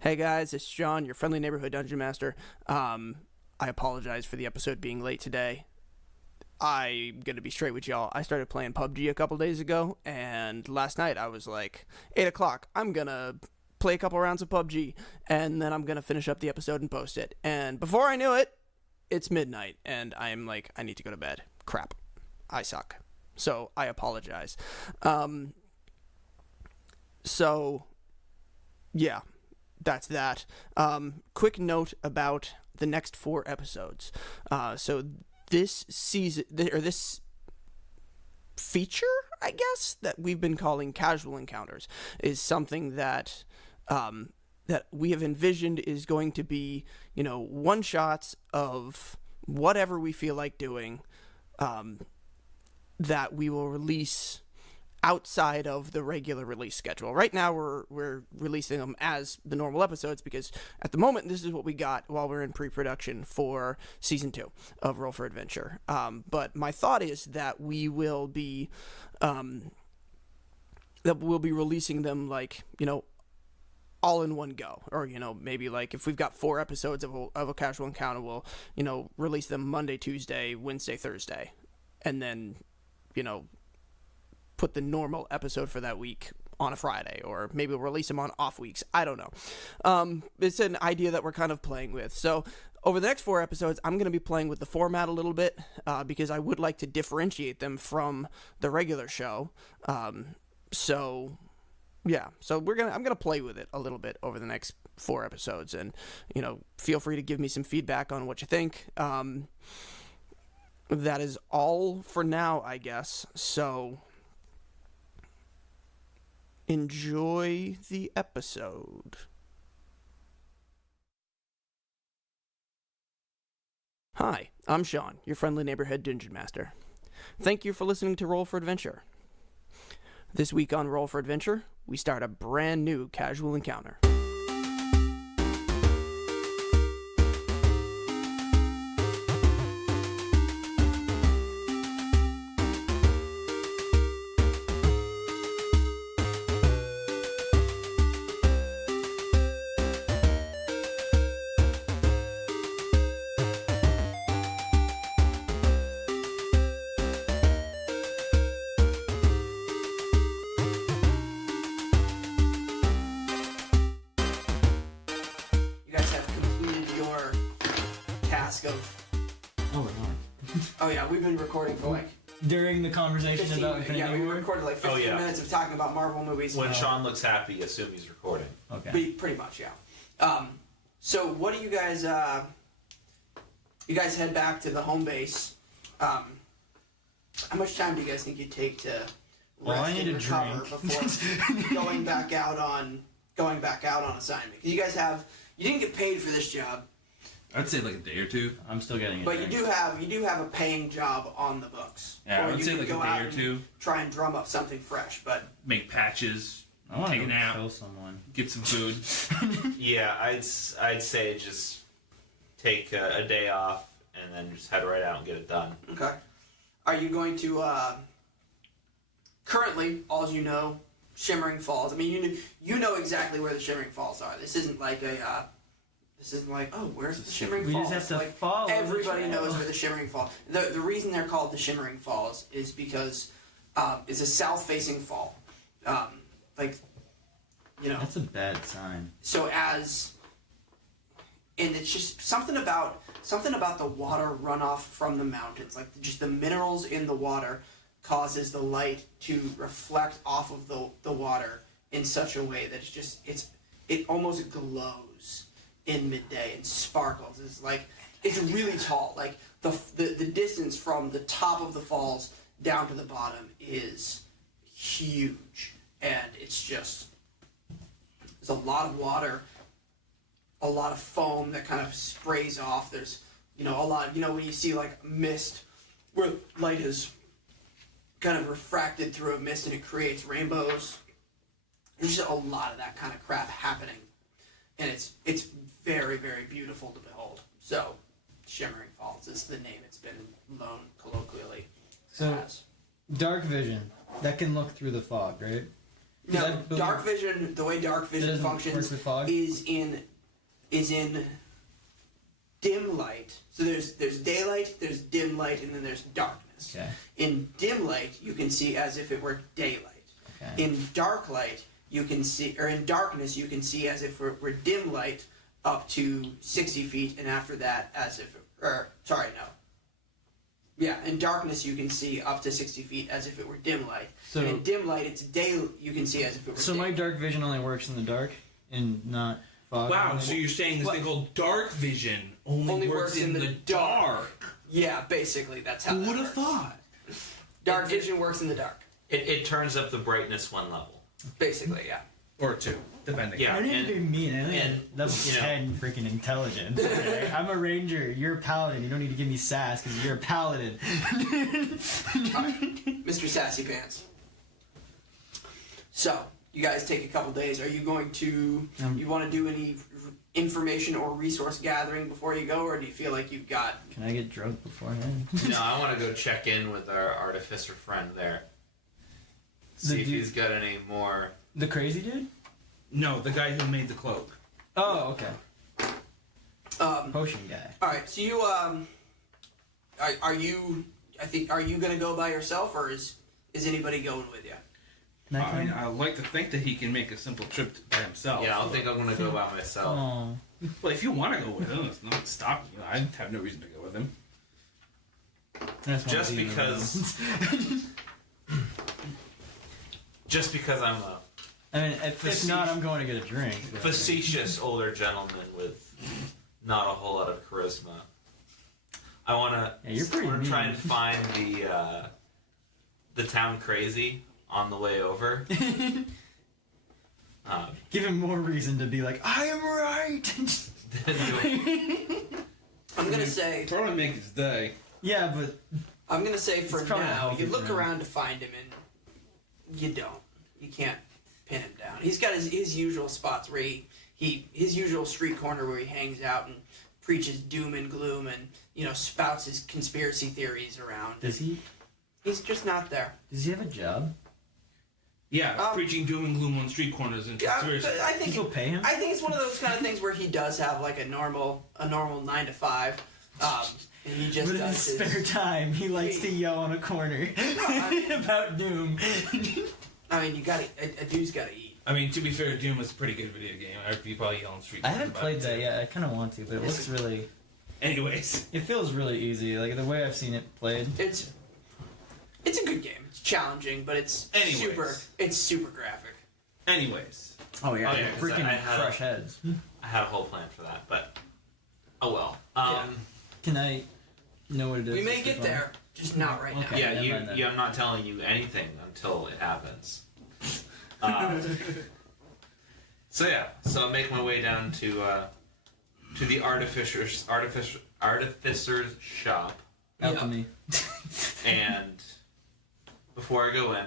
Hey guys, it's Shawn, your friendly neighborhood dungeon master. I apologize for the episode being late today. I'm gonna be straight with y'all. I started playing PUBG a couple days ago, and last night I was like, 8 o'clock, I'm gonna play a couple rounds of PUBG, and then I'm gonna finish up the episode and post it. And before I knew it, it's midnight, and I'm like, I need to go to bed. Crap. I suck. So, I apologize. Yeah. That's that. Quick note about the next 4 episodes. So this season, or this feature, I guess, that we've been calling Casual Encounters, is something that that we have envisioned is going to be, one-shots of whatever we feel like doing, that we will release outside of the regular release schedule. Right now we're releasing them as the normal episodes because at the moment this is what we got while we're in pre-production for season 2 of Roll for Adventure. But my thought is that we will be releasing them all in one go, or maybe like if we've got 4 episodes of a Casual Encounter, we'll release them Monday, Tuesday, Wednesday, Thursday, and then put the normal episode for that week on a Friday, or maybe we'll release them on off weeks. I don't know. It's an idea that we're kind of playing with. So over the next 4 episodes, I'm going to be playing with the format a little bit because I would like to differentiate them from the regular show. So I'm going to play with it a little bit over the next 4 episodes, and feel free to give me some feedback on what you think. That is all for now, I guess. So enjoy the episode. Hi, I'm Shawn, your friendly neighborhood dungeon master. Thank you for listening to Roll for Adventure. This week on Roll for Adventure, we start a brand new Casual Encounter. We've been recording for during the conversation 15, about FNDM. Yeah, we recorded 15 minutes of talking about Marvel movies. When Shawn looks happy, assume he's recording. Okay. Pretty much, yeah. So what do you guys? You guys head back to the home base. How much time do you guys think you'd take to rest and recover before going back out on assignment? You guys you didn't get paid for this job. I'd say like a day or 2. I'm still getting it. But you do have a paying job on the books. Yeah, I would say like a day or 2. Try and drum up something fresh, but make patches. I want take a to nap. kill someone. Get some food. Yeah, I'd say just take a day off and then just head right out and get it done. Okay. Are you going to? Currently, all you know, Shimmering Falls. I mean, you know exactly where the Shimmering Falls are. This isn't like where's the Shimmering Falls? We just have to follow. Everybody knows where the Shimmering Falls. The reason they're called the Shimmering Falls is because it's a south-facing fall. That's a bad sign. So and it's just something about the water runoff from the mountains, like just the minerals in the water causes the light to reflect off of the water in such a way that it almost glows in midday and sparkles. It's really tall. Like the distance from the top of the falls down to the bottom is huge, and there's a lot of water, a lot of foam that kind of sprays off. There's a lot when you see like mist where light is kind of refracted through a mist and it creates rainbows. There's just a lot of that kind of crap happening, and it's very, very beautiful to behold. So, Shimmering Falls is the name it's been known colloquially as. Dark vision. That can look through the fog, right? No, dark vision. The way dark vision functions is in dim light. So there's daylight, there's dim light, and then there's darkness. Okay. In dim light, you can see as if it were daylight. Okay. In dark light, you can see, or in darkness, you can see as if it were dim light up to 60 feet, and after that, as if, in darkness, you can see up to 60 feet as if it were dim light. So and in dim light, it's day. You can see as if it were. So day. my dark vision only works in the dark and not fog. Wow, so you're saying this thing called dark vision only works in the dark? Yeah, basically, that's how. Who that would have works. thought? Dark vision works in the dark. It turns up the brightness one level. Basically, yeah. Or two, depending. Yeah, I need to be mean. I and, think level you know, 10 freaking intelligence. Okay? I'm a ranger. You're a paladin. You don't need to give me sass because you're a paladin. Mr. Sassy Pants. So, you guys take a couple days. Are you going to... you want to do any information or resource gathering before you go, or do you feel like you've got... Can I get drunk beforehand? No, I want to go check in with our artificer friend there. See if he's got any more... The crazy dude? No, the guy who made the cloak. Oh, okay. Potion guy. Alright, so you, are you gonna go by yourself, or is anybody going with you? I mean, I'd like to think that he can make a simple trip by himself. Yeah, I don't think I'm going to go by myself. Oh. Well, if you want to go with him, it's not stopping you. I have no reason to go with him. Just because... Just because I'm a... I mean, if not, I'm going to get a drink. facetious older gentleman with not a whole lot of charisma. I want to... Yeah, you're pretty mean. Try and find the town crazy on the way over. Give him more reason to be like, I am right! I'm gonna say... Probably make his day. Yeah, but... I'm gonna say for probably now, healthy you look for him. around to find him, and you don't. You can't pin him down. He's got his usual spots where his usual street corner where he hangs out and preaches doom and gloom and, spouts his conspiracy theories around. Does he? He's just not there. Does he have a job? Yeah, preaching doom and gloom on street corners and conspiracy. I think People pay him? I think it's one of those kind of things where he does have like a normal 9 to 5. And he just But in does his spare time, he likes to yell on a corner about doom. I mean, a dude's gotta eat. I mean, to be fair, Doom is a pretty good video game. I'd be probably yelling street. I haven't played that yet. I kind of want to, but it looks really... Anyways. It feels really easy, like the way I've seen it played. It's a good game. It's challenging, but it's super graphic. Anyways. Oh yeah, Oh, yeah, 'cause freaking I had crush heads. I had a whole plan for that, but... Oh well. Can I know what it is? We may get there, just not right now. Okay. Yeah, never mind then. I'm not telling you anything until it happens. So I make my way down to the artificer's shop, Alchemy. and before I go in,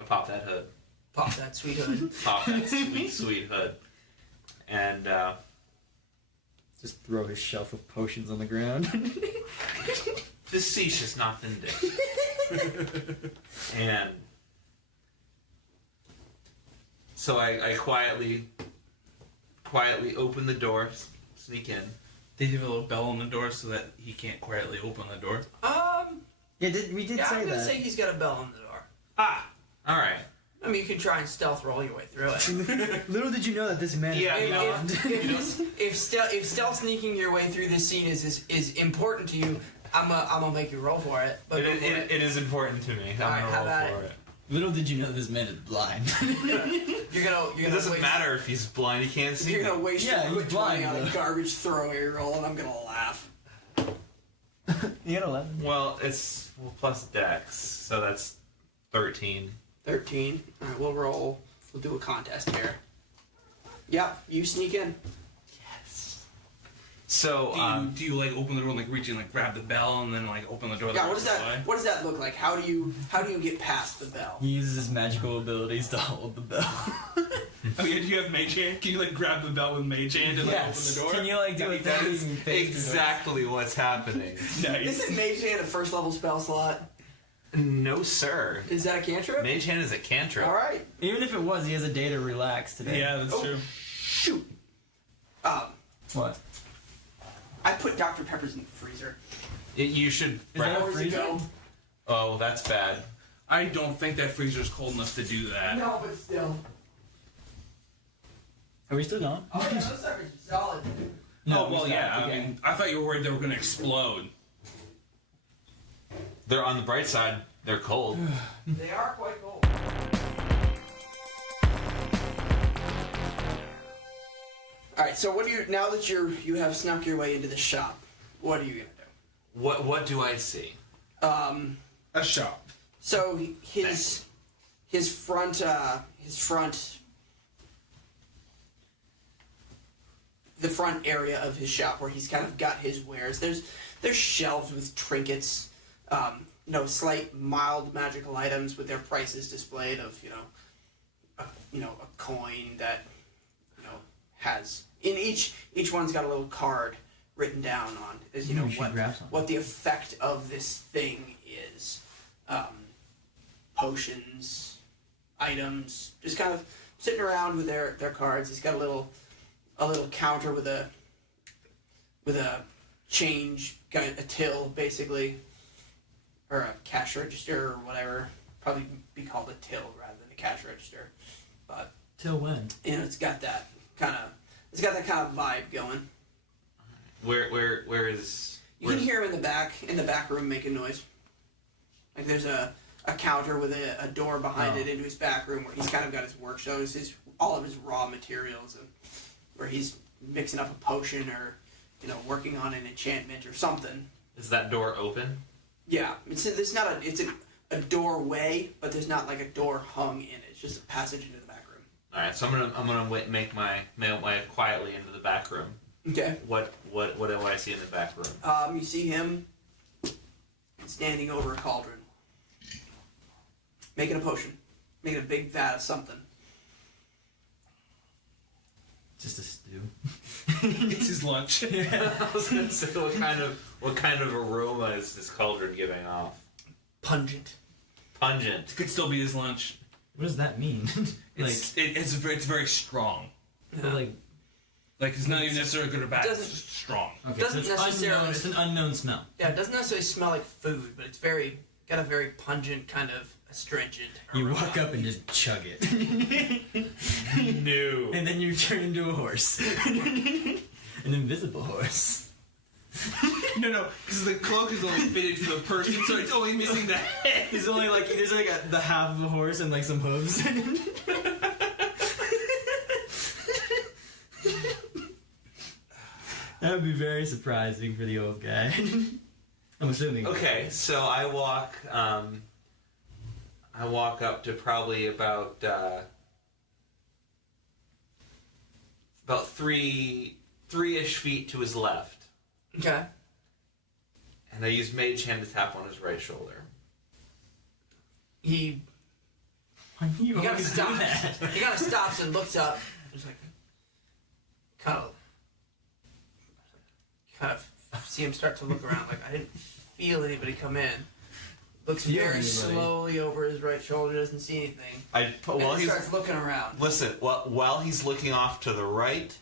I pop that hood. Pop that sweet hood. Pop that sweet hood, and Just throw his shelf of potions on the ground. facetious, not vindictive. And so I quietly open the door, sneak in. They have a little bell on the door so that he can't quietly open the door. Yeah, we did say I'm gonna that. say he's got a bell on the door. All right. I mean, you can try and stealth roll your way through it. Little did you know that this man Yeah, is you know, armed. If stealth sneaking your way through this scene is important to you, I'm gonna make you roll for it. But It is important to me. All right, I'm how gonna about roll for it? it. Little did you know this man is blind. You're gonna It doesn't waste, matter if he's blind; he can't see. You're gonna waste Yeah, your he's quick 20 blind, on a though. garbage throwaway roll, and I'm gonna laugh. You got 11. Well, it's plus Dex, so that's 13. 13. All right, we'll roll. We'll do a contest here. Yep, you sneak in. Yes. So, Do you like open the door and like reach in, like grab the bell and then like open the door? Yeah, what does that look like? How do you get past the bell? He uses his magical abilities to hold the bell. Oh yeah, do you have mage hand? Can you like grab the bell with mage hand and like open the door? Can you like do it? that is exactly what's happening. Nice. Isn't Mage Hand a first level spell slot? No, sir. Is that a cantrip? Mage Hand is a cantrip. All right. Even if it was, he has a day to relax today. Yeah, that's true. Shoot. What? I put Dr. Pepper's in the freezer. You should. Is that a Where's it freezer? go? Oh, that's bad. I don't think that freezer's cold enough to do that. No, but still. Are we still going? Oh yeah, those suckers are solid. No, Oh, well, we yeah. stopped. I mean, I thought you were worried they were going to explode. They're on the bright side. They're cold. They are quite cold. All right. So what do you now that you have snuck your way into the shop? What are you gonna What do I see? do? A shop. So his front the front area of his shop where he's kind of got his wares. There's shelves with trinkets, slight mild magical items with their prices displayed of a coin that has in each one's got a little card written down on is We should grab some. what the effect of this thing is. Potions, items, just kind of sitting around with their cards. He's got a little counter with a change, a till basically, or a cash register or whatever. Probably be called a till rather than a cash register, but Till when? it's got that kind of vibe going. Where is? You can hear him in the back room making noise. Like there's a counter with a door behind it into his back room where he's kind of got his work shows, all of his raw materials, and where he's mixing up a potion or working on an enchantment or something. Is that door open? Yeah, it's a doorway, but there's not like a door hung in it. It's just a passage into the back room. All right, so I'm gonna make my way quietly into the back room. Okay. What do I see in the back room? You see him standing over a cauldron, making a potion, making a big vat of something. Just a stew. It's his lunch. I was gonna say what kind of aroma is this cauldron giving off? Pungent. Pungent. Could still be his lunch. What does that mean? It's very strong. Like It's not even necessarily good or bad. Doesn't- It's just strong. okay, Doesn't so it's necessarily- unknown. It's an unknown smell. Yeah, it doesn't necessarily smell like food, but it's got a very pungent kind of astringent You aroma. walk up and just chug it, No. and then you turn into a horse, an invisible horse. No, because the cloak is only fitted for the person, so it's only missing the head. There's only the half of a horse and like some hooves. That would be very surprising for the old guy. I'm assuming. Okay, so I walk up to probably about three-ish feet to his left, Okay. and I use Mage Hand to tap on his right shoulder. He Why do you kind of always do stops. that? He kind of stops and looks up. Just like kind of see him start to look around. Like I didn't feel anybody come in. Looks Feel very anybody. slowly over his right shoulder. Doesn't see anything. And While he he's starts looking around. listen, while he's looking off to the right,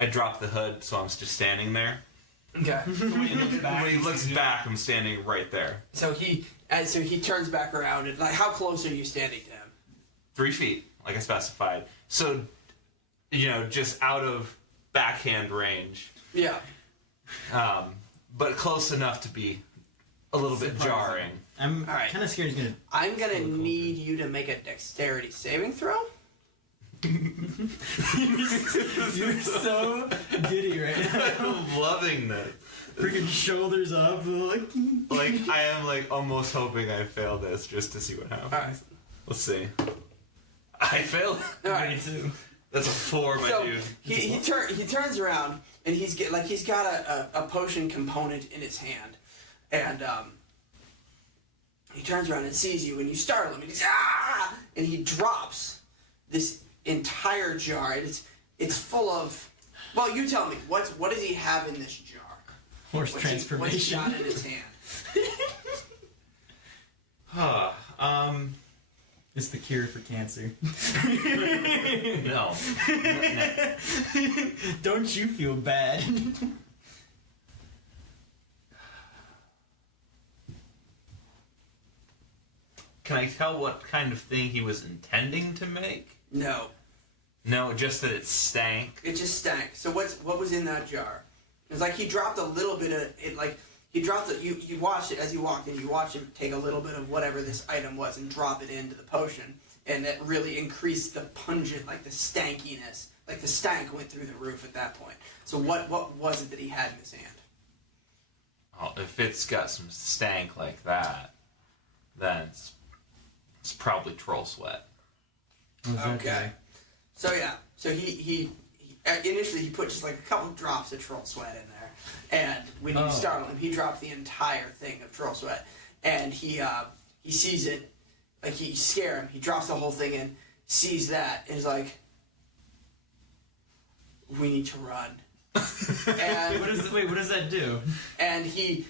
I drop the hood, so I'm just standing there. Okay. When he looks back, I'm standing right there. So he turns back around and like, how close are you standing to him? 3 feet, like I specified. So, just out of backhand range, Yeah. but close enough to be a little bit jarring. I'm All right. kind of scared he's gonna. I'm gonna need you to make a dexterity saving throw. You're so giddy right now. I'm loving this. Freaking shoulders up, Like, I am almost hoping I fail this just to see what happens. All right. Let's see. I failed. All right. too. That's a 4, my So dude. he turns around and he's got a potion component in his hand, and he turns around and sees you and you startle him and he's ah! And he drops this entire jar. It's full of. Well, you tell me what does he have in this jar? Horse What's he transformation. got in his hand? It's the cure for cancer. No. Don't you feel bad? Can I tell what kind of thing he was intending to make? No. No, just that it stank. It just stank. So what was in that jar? It was like he dropped a little bit of it. Like he dropped it. You watched it as you walked in. You watched him take a little bit of whatever this item was and drop it into the potion, and that really increased the pungent, like the stankiness. Like the stank went through the roof at that point. So what was it that he had in his hand? Oh, if it's got some stank like that, then it's probably troll sweat. Okay. So yeah. So he initially he put just like a couple drops of troll sweat in there, and when you startle him, he dropped the entire thing of troll sweat, and he sees it, like he scare him. He drops the whole thing in, sees that, and is like, "We need to run." And what does that do? and he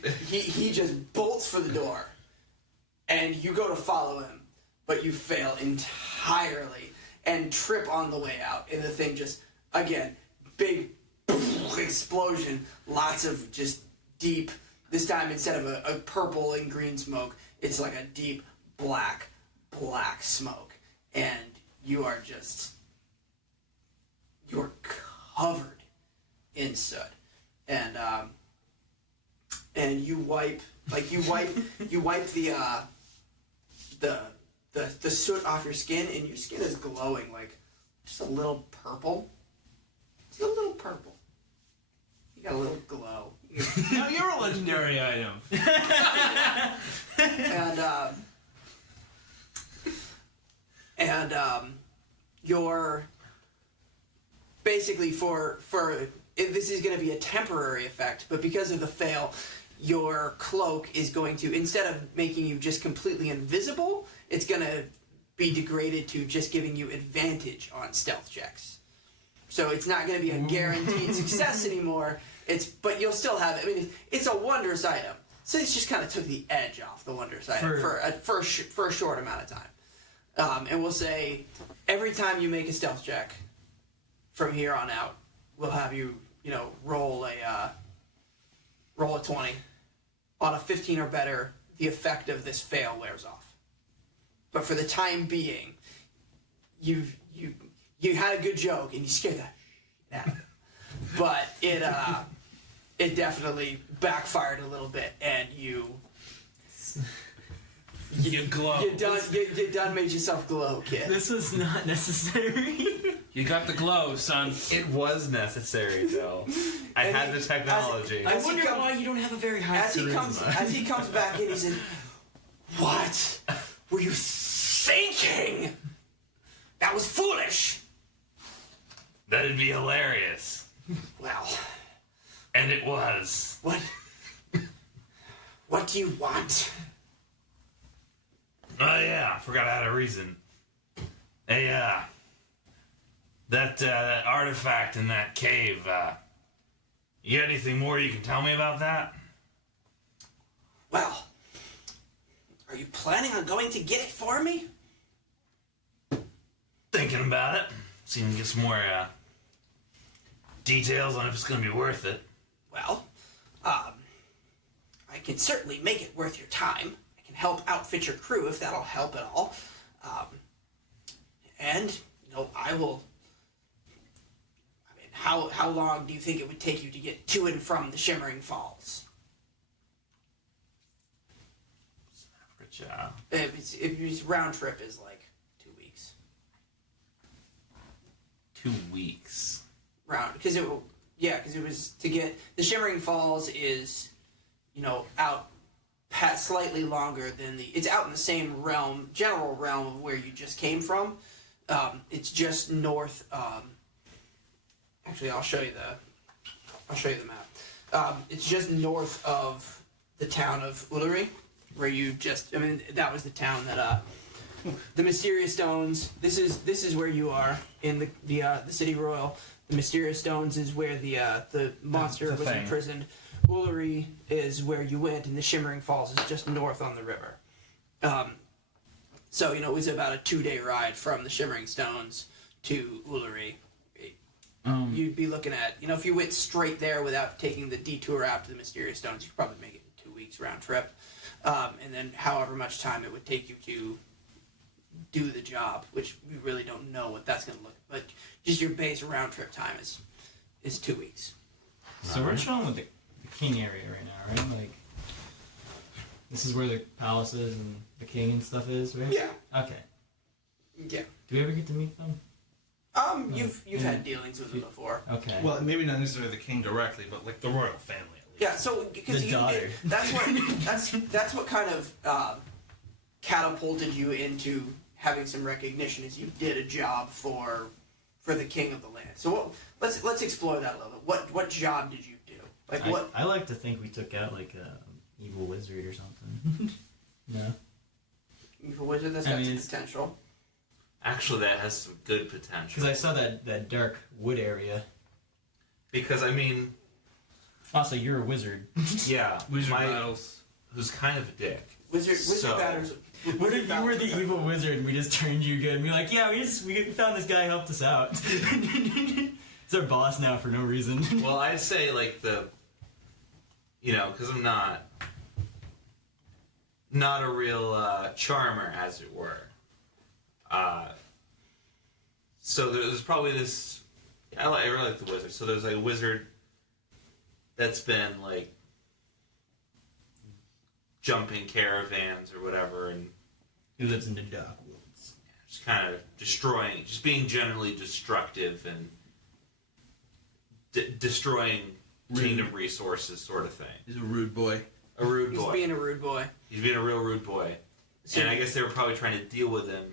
just bolts for the door, and you go to follow him, but you fail entirely and trip on the way out, and the thing just, again, big explosion, lots of just deep, this time instead of a purple and green smoke, it's like a deep black smoke, and you're covered in soot, and you wipe the soot off your skin, and your skin is glowing like just a little purple. It's a little purple. You got a little glow. Now you're a legendary item. And you're basically for this is going to be a temporary effect, but because of the fail, your cloak is going to, instead of making you just completely invisible, it's going to be degraded to just giving you advantage on stealth checks. So it's not going to be a guaranteed success anymore. But you'll still have it. I mean, it's a wondrous item, so it's just kind of took the edge off the wondrous item for a short amount of time. And we'll say every time you make a stealth check from here on out, we'll have you, roll a 20. On a 15 or better, the effect of this fail wears off. But for the time being, you had a good joke and you scared the shit out of it. But it definitely backfired a little bit, and you glow. You done made yourself glow, kid. This was not necessary. You got the glow, son. It was necessary, though. I had the technology. I wonder why you don't have a very high charisma. As he comes back in, he said, "What were you thinking? That was foolish." That'd be hilarious. Well, And it was. What do you want? Oh yeah, I forgot I had a reason. Hey, that artifact in that cave, you got anything more you can tell me about that? Well, are you planning on going to get it for me? Thinking about it. See if we can get some more, details on if it's gonna be worth it. Well, I can certainly make it worth your time. I can help outfit your crew if that'll help at all. And, I will... I mean, how long do you think it would take you to get to and from the Shimmering Falls? Good job. If it's round trip is like 2 weeks. 2 weeks. Because it was to get the Shimmering Falls is, out slightly longer than it's out in the same general realm of where you just came from. It's just north. Actually, I'll show you the map. It's just north of the town of Uluri, where that was the town that the Mysterious Stones. This is where you are in the City Royal. The Mysterious Stones is where the monster was thing. imprisoned. Uluri is where you went, and the Shimmering Falls is just north on the river. So, it was about a 2-day ride from the Shimmering Stones to Uluru. You'd be looking at, if you went straight there without taking the detour out to the Mysterious Stones, you could probably make it in 2 weeks round trip. And then however much time it would take you to do the job, which we really don't know what that's going to look like. But just your base round trip time is 2 weeks. So we're chilling with the king area right now, right? Like, this is where the palace is and the king and stuff is, right? Yeah. Okay. Yeah. Do we ever get to meet them? You've had dealings with them before. Okay. Well, maybe not necessarily the king directly, but like the royal family at least. Yeah, so because The daughter. that's what kind of catapulted you into having some recognition, is you did a job for the king of the land. So let's explore that a little bit. What job did you do? Like what? I like to think we took out like a evil wizard or something. No. Evil wizard, that's I got mean, some it's- potential. Actually, that has some good potential. Because I saw that dark wood area. Because, I mean, Also, you're a wizard. yeah, Wizard battles. who's kind of a dick. Wizard So- batters. What if you were the evil wizard and we just turned you good and we're like, yeah, we found this guy who helped us out. He's our boss now for no reason. Well, I'd say, like, because I'm not a real charmer, as it were. So there's probably this. I really like the wizard. So there's like a wizard that's been like jumping caravans or whatever, and He lives in the dark woods. just kind of destroying, just being generally destructive and destroying kingdom resources, sort of thing. He's a rude boy. A rude He's boy. being a rude boy. He's being a real rude boy. So And I guess they were probably trying to deal with him,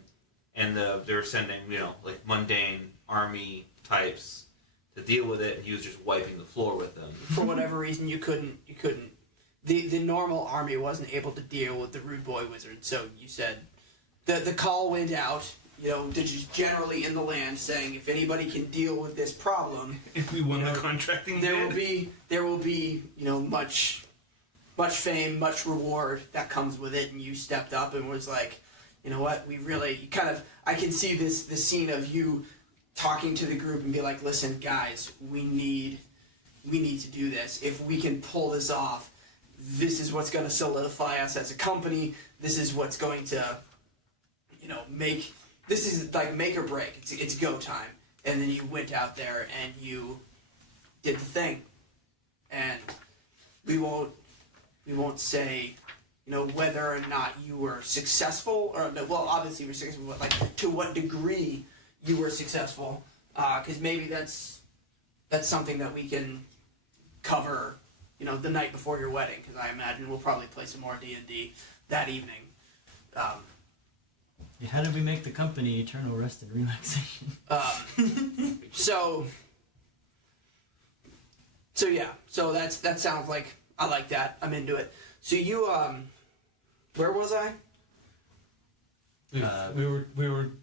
and they were sending, like mundane army types to deal with it, and he was just wiping the floor with them. for whatever reason you couldn't. The normal army wasn't able to deal with the rude boy wizard. So you said the call went out. Just generally in the land saying, if anybody can deal with this problem, If we won the contracting there bid. will be much fame, much reward that comes with it. And you stepped up and was like, you know what, I can see this scene of you talking to the group and be like, listen, guys, we need to do this. If we can pull this off, this is what's going to solidify us as a company. This is what's going to, this is like make or break. It's go time. And then you went out there and you did the thing. And we won't say, whether or not you were successful, or, well, obviously you were successful, but like to what degree you were successful, because maybe that's something that we can cover, the night before your wedding, because I imagine we'll probably play some more D&D that evening. How did we make the company eternal rest and relaxation? So yeah, so that sounds like, I like that. I'm into it. So you, where was I? We were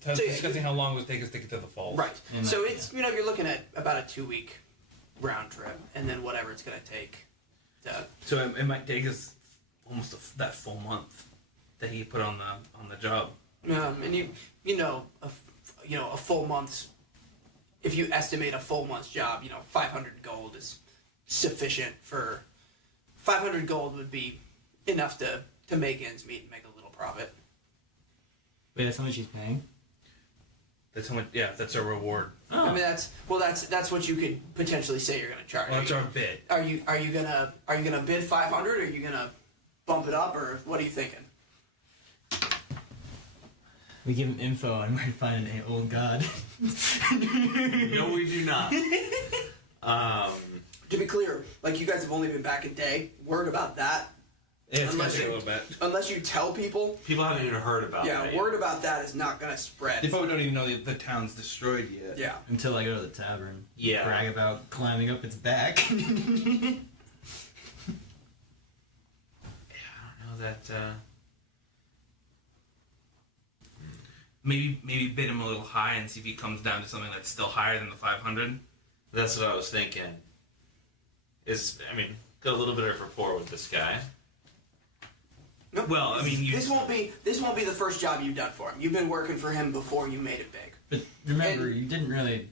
So, yeah, discussing how long it would take us to get to the falls. Right. And So that- it's, you're looking at about a 2-week round trip, and then whatever it's going to take. So it might take us almost that full month that he put on the job. And a full month's, if you estimate a full month's job, 500 gold is sufficient for, 500 gold would be enough to make ends meet and make a little profit. Wait, that's how much he's paying? That's how much. Yeah, that's our reward. Oh. I mean, that's what you could potentially say you're going to charge. Well, that's our bid. Are you gonna bid 500? Or are you gonna bump it up, or what are you thinking? We give him info on where to find an old god. No, we do not. To be clear, like, you guys have only been back a day. Word about that, Yeah, it's gonna Unless take a you- little bit. unless you tell people, People haven't even heard about yeah, that yet. word about that is not gonna spread. They probably don't even know the town's destroyed yet. Yeah. Until I go to the tavern. Yeah. Brag about climbing up its back. I don't know that. Maybe bid him a little high and see if he comes down to something that's still higher than the 500. That's what I was thinking. Got a little bit of rapport with this guy. Nope. Well, I mean, this won't be the first job you've done for him. You've been working for him before you made it big. But remember, you didn't really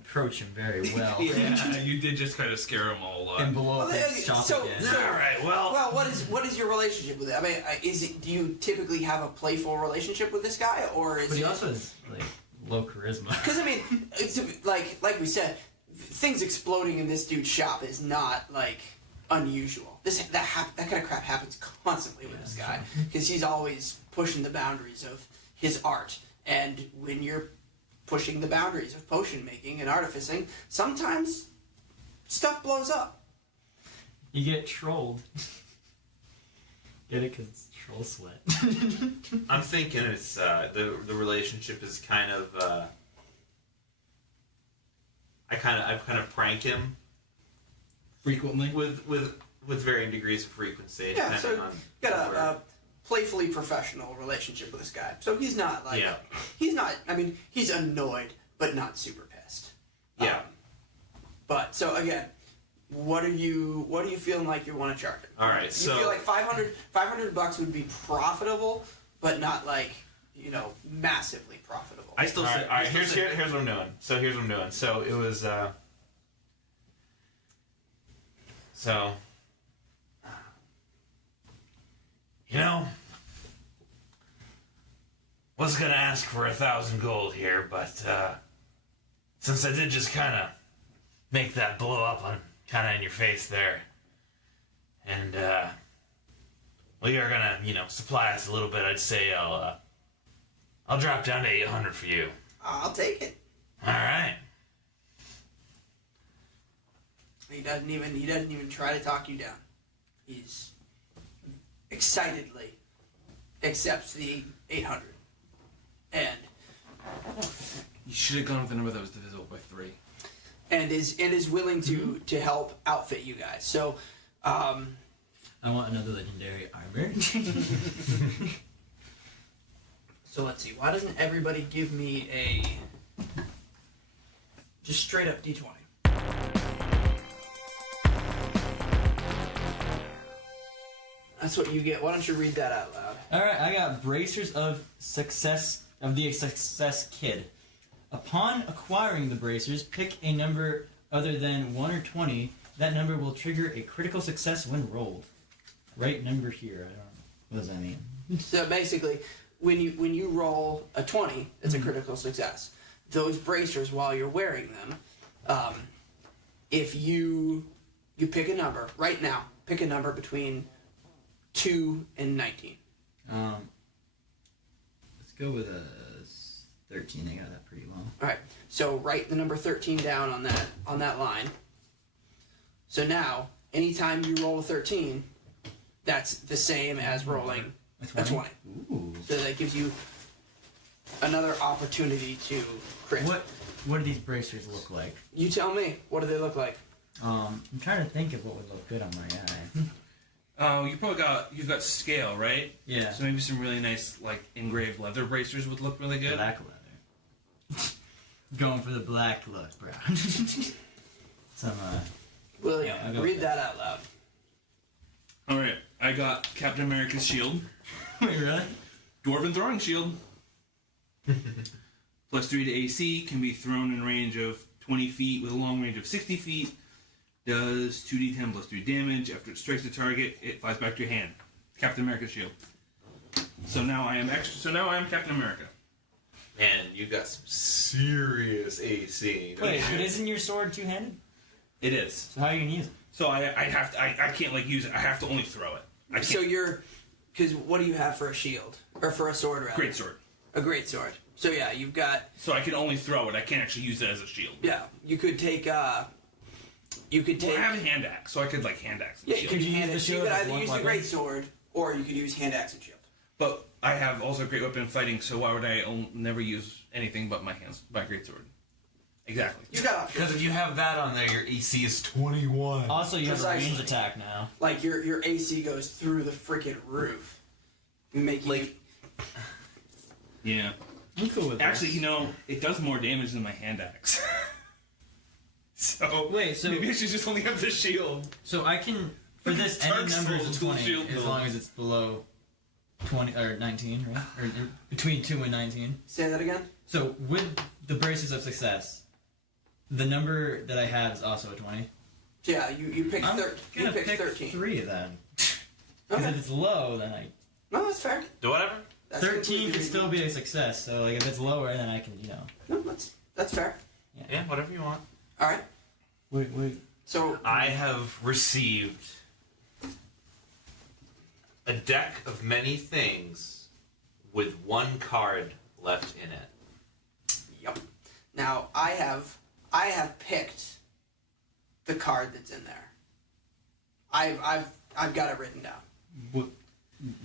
approach him very well. yeah, you did just kind of scare him all a lot. And blow up Well, his shop so- again. so- All right, well, What is your relationship with it? I mean, do you typically have a playful relationship with this guy, or is But he it? also has like low charisma. Because I mean, it's like we said, things exploding in this dude's shop is not like unusual. That kind of crap happens constantly with this guy because he's always pushing the boundaries of his art, and when you're pushing the boundaries of potion making and artificing, sometimes stuff blows up. You get trolled. Get it? Because it's troll sweat. I'm thinking it's the relationship is kind of I kind of prank him frequently. with varying degrees of frequency. Yeah, so depending on you got a playfully professional relationship with this guy. So he's not like Yeah. he's not. I mean, he's annoyed, but not super pissed. Yeah. But so again, what are you feeling like you want to charge him? All right, You so feel like $500 would be profitable, but not like massively profitable. I still All say, right, all right, here's what I'm doing. So here's what I'm doing. So it was was gonna ask for 1,000 gold here, but since I did just kind of make that blow up on kind of in your face there, and well, you're gonna supply us a little bit. I'd say I'll drop down to 800 for you. I'll take it. All right. He doesn't even try to talk you down. He's excitedly accepts the 800, and You should have gone with the number that was divisible by 3. and is willing to help outfit you guys. So, I want another legendary armor. so let's see. Why doesn't everybody give me a just straight up D20? That's what you get. Why don't you read that out loud? Alright, I got Bracers of Success of the Success Kid. Upon acquiring the bracers, pick a number other than 1 or 20. That number will trigger a critical success when rolled. Right number here. I don't know. What does that mean? So basically, when you roll a 20, it's a critical success. Those bracers, while you're wearing them, if you pick a number right now, pick a number between 2 and 19. Let's go with a 13. I got that pretty low. All right. So write the number 13 down on that line. So now, anytime you roll a 13, that's the same as rolling a 20. Ooh. So that gives you another opportunity to crit. What do these bracers look like? You tell me. What do they look like? I'm trying to think of what would look good on my eye. Oh, you've got scale, right? Yeah. So maybe some really nice like engraved leather bracers would look really good. Black leather. Going for the black look, bro. Some William, I'll go read with that out loud. All right, I got Captain America's shield, Wait, really? dwarven throwing shield. +3 to AC, can be thrown in range of 20 feet with a long range of 60 feet. Does 2d10 plus 3 damage. After it strikes the target, it flies back to your hand. Captain America's shield. So now I am Captain America. Man, you got some serious AC. don't Wait, you? but isn't your sword two-handed? It is. So how are you gonna use it? So I can't like use it. I have to only throw it. I can't. So because what do you have for a shield or for a sword rather? Great sword. A great sword. So yeah, you've got. So I can only throw it. I can't actually use it as a shield. Yeah, you could take. You could take. Well, I have a hand axe, so I could like hand axe the Yeah, you shield. could, Could you use hand the it, so you shield could as either one use the weapon? great sword or you could use hand axe and shield. But I have also great weapon fighting, so why would I never use anything but my hands, my great sword? Exactly. You got options. Because if you have that on there, your AC is 21. Also, you have a Precisely. range attack now. Like your AC goes through the freaking roof. Make you. Yeah. I'm cool with Actually, this. it does more damage than my hand axe. So Wait, so- maybe I should just only have the shield. So I can, for this, any Dark number Souls is dual 20, shield as build. long as it's below 20 or 19, right? Or between 2 and 19. Say that again. So with the Bracers of Success, the number that I have is also a 20. Yeah, you picked I'm 13. You gonna picked pick 13. 3 then. Because Okay. if it's low, then I... No, that's fair. Do whatever. That's 13 completely could still be a success, so like if it's lower, then I can, No, that's fair. Yeah, whatever you want. All right. Wait. So I have received a deck of many things with one card left in it. Yep. Now I have picked the card that's in there. I've got it written down. What,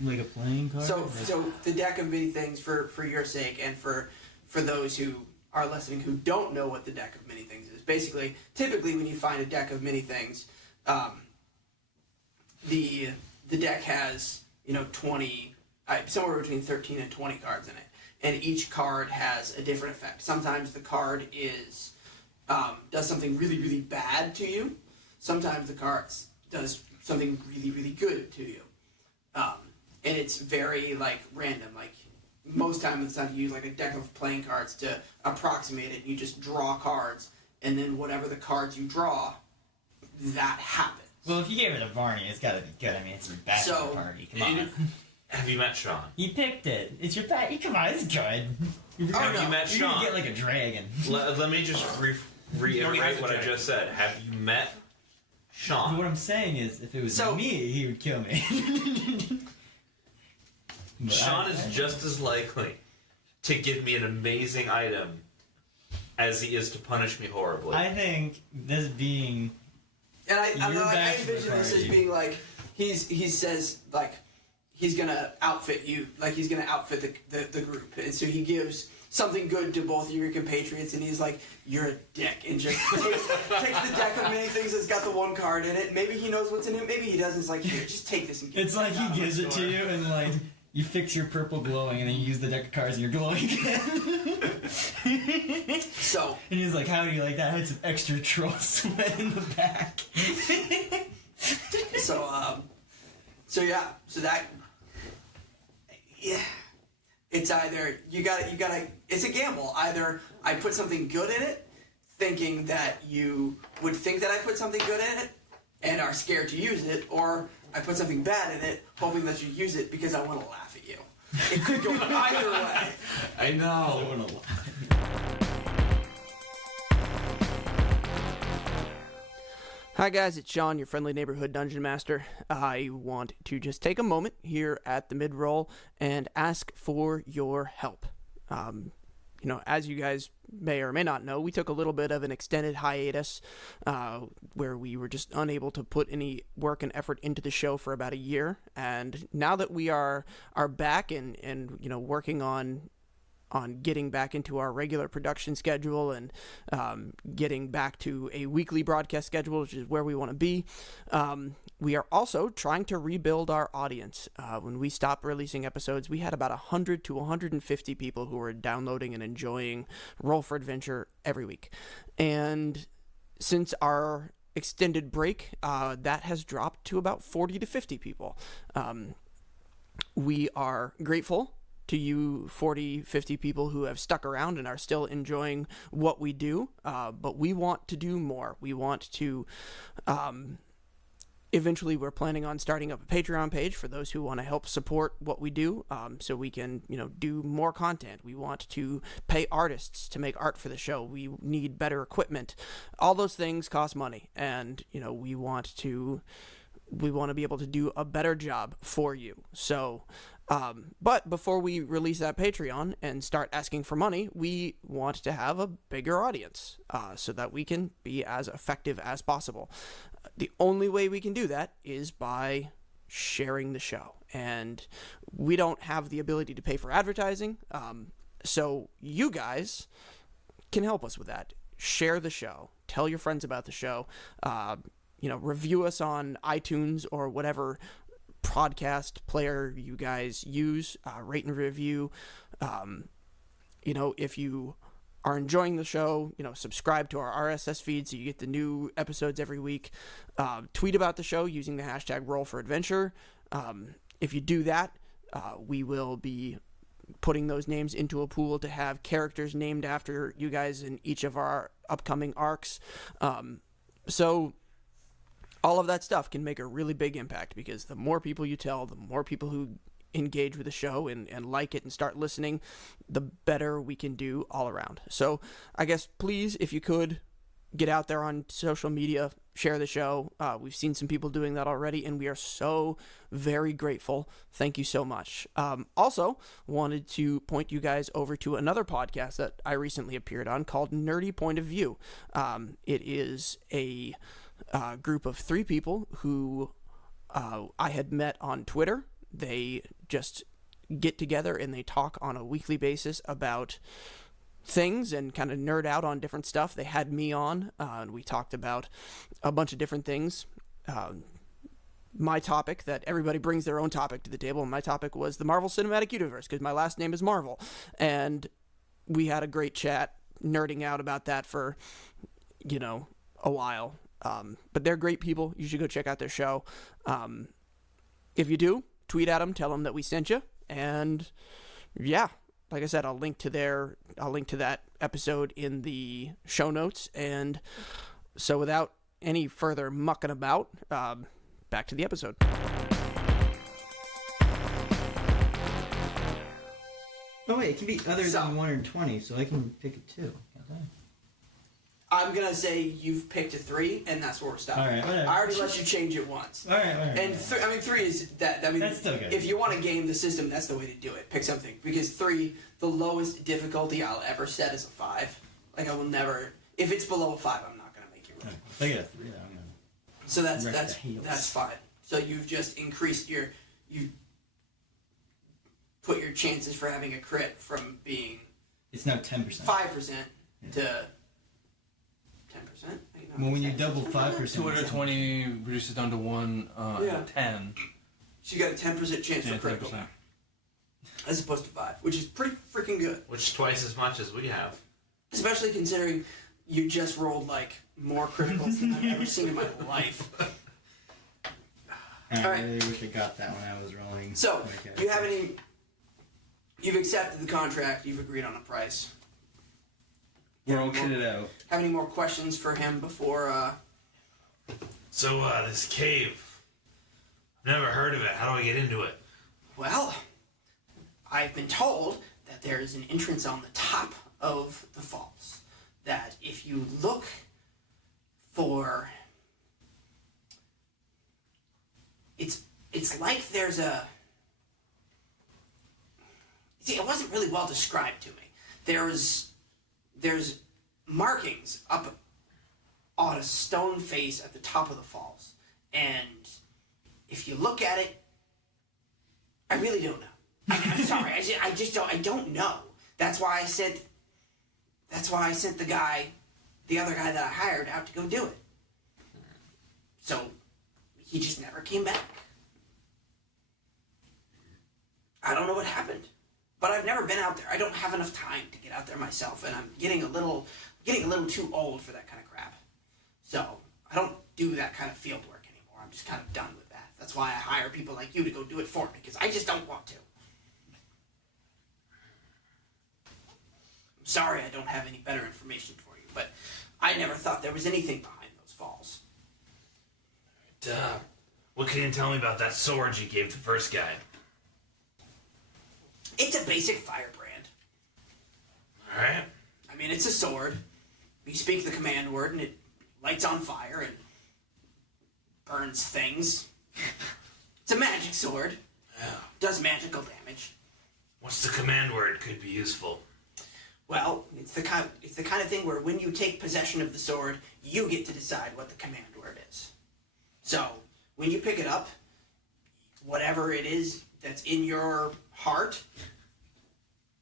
like a playing card? So the deck of many things for your sake and for those who are listening who don't know what the deck of many things is. Basically, typically when you find a deck of many things, the deck has 20 somewhere between 13 and 20 cards in it, and each card has a different effect. Sometimes the card is does something really, really bad to you. Sometimes the card does something really, really good to you. And it's very random. Most times you use a deck of playing cards to approximate it. You just draw cards, and then whatever the cards you draw, that happens. Well, if you gave it to Barney, it's gotta be good. I mean, it's your bachelor party. Come on. Have you met Shawn? You picked it. It's your come on, it's good. Have you met You're Shawn? gonna get like a dragon. Let me just reiterate what I just said. Have you met Shawn? But what I'm saying is, if it was So- me, he would kill me. But Shawn is just as likely to give me an amazing item as he is to punish me horribly. I think this being And I Your envision this as party. being he says he's gonna outfit you, he's gonna outfit the group, and so he gives something good to both of your compatriots, and he's like, "You're a dick," and just takes the deck of many things that's got the one card in it. Maybe he knows what's in it, maybe he doesn't. It's like, "Here, just take this and get it's the like heck out he of gives my it to store." you and you fix your purple glowing and then you use the deck of cards and you're glowing again. So And he's like, how do you like that? I had some extra troll sweat in the back. it's either you gotta it's a gamble. Either I put something good in it, thinking that you would think that I put something good in it and are scared to use it, or I put something bad in it, hoping that you use it because I want to laugh at you. It could go either way. I know. I wanna lie. Hi guys, it's Shawn, your friendly neighborhood dungeon master. I want to just take a moment here at the midroll and ask for your help. As you guys may or may not know, we took a little bit of an extended hiatus where we were just unable to put any work and effort into the show for about a year. And now that we are back and working on getting back into our regular production schedule and getting back to a weekly broadcast schedule, which is where we want to be. We are also trying to rebuild our audience. When we stopped releasing episodes, we had about 100 to 150 people who were downloading and enjoying Roll for Adventure every week. And since our extended break, that has dropped to about 40 to 50 people. We are grateful to you 40, 50 people who have stuck around and are still enjoying what we do, but we want to do more. We want to, eventually we're planning on starting up a Patreon page for those who want to help support what we do, so we can, do more content. We want to pay artists to make art for the show. We need better equipment. All those things cost money, and, we want to be able to do a better job for you. So, but before we release that Patreon and start asking for money, we want to have a bigger audience so that we can be as effective as possible. The only way we can do that is by sharing the show. And we don't have the ability to pay for advertising, so you guys can help us with that. Share the show. Tell your friends about the show. Review us on iTunes or whatever podcast player you guys use. Rate and review. If you are enjoying the show, subscribe to our RSS feed so you get the new episodes every week. Tweet about the show using the hashtag Roll for Adventure. If you do that, We will be putting those names into a pool to have characters named after you guys in each of our upcoming arcs. So all of that stuff can make a really big impact, because the more people you tell, the more people who engage with the show and like it and start listening, the better we can do all around. So I guess please, if you could, get out there on social media, share the show. We've seen some people doing that already, and we are so very grateful. Thank you so much. Also, wanted to point you guys over to another podcast that I recently appeared on called Nerdy Point of View. It is a group of 3 people who I had met on Twitter. They just get together and they talk on a weekly basis about things and kind of nerd out on different stuff. They had me on, and we talked about a bunch of different things. My topic, that everybody brings their own topic to the table, and my topic was the Marvel Cinematic Universe, because my last name is Marvel. And we had a great chat, nerding out about that for, a while. But they're great people. You should go check out their show. If you do, tweet at them, tell them that we sent you. And yeah, like I said, I'll link to that episode in the show notes. And so without any further mucking about, back to the episode. Oh wait, it can be other than 1 or 20, so I can pick a 2. I'm going to say you've picked a 3, and that's where we're stopping. All right, whatever. I already let you change it once. All right. And 3 is that. I mean, that's still good. If you want to game the system, that's the way to do it. Pick something. Because 3, the lowest difficulty I'll ever set is a 5. Like, I will never... If it's below a 5, I'm not going to make you roll. If I get a 3, then I'm going to... So that's fine. So you've just increased you put your chances for having a crit from being... It's now 10%. 5% to... 10%? Well, when you double 5%... 220 reduces down to 1, 10. So you got a 10% chance for critical. 10%. As opposed to 5, which is pretty freaking good. Which is twice as much as we have. Especially considering you just rolled, more criticals than I've ever seen in my life. I Alright. really wish I got that when I was rolling. So, you've accepted the contract, you've agreed on a price. We're all kitted out. Have any more questions for him before, So, this cave. I've never heard of it. How do I get into it? Well, I've been told that there is an entrance on the top of the falls. That if you look for... It's like there's a... See, it wasn't really well described to me. There's markings up on a stone face at the top of the falls. And if you look at it, I really don't know. I'm sorry, I don't know. That's why I sent the other guy that I hired out to go do it. So, he just never came back. I don't know what happened. But I've never been out there. I don't have enough time to get out there myself, and I'm getting a little too old for that kind of crap. So, I don't do that kind of field work anymore. I'm just kind of done with that. That's why I hire people like you to go do it for me, because I just don't want to. I'm sorry I don't have any better information for you, but I never thought there was anything behind those falls. What can you tell me about that sword you gave the first guy? It's a basic firebrand. Alright. I mean, it's a sword. You speak the command word and it lights on fire and burns things. It's a magic sword. Yeah. Does magical damage. What's the command word could be useful? Well, it's the kind of thing where when you take possession of the sword, you get to decide what the command word is. So, when you pick it up, whatever it is that's in your heart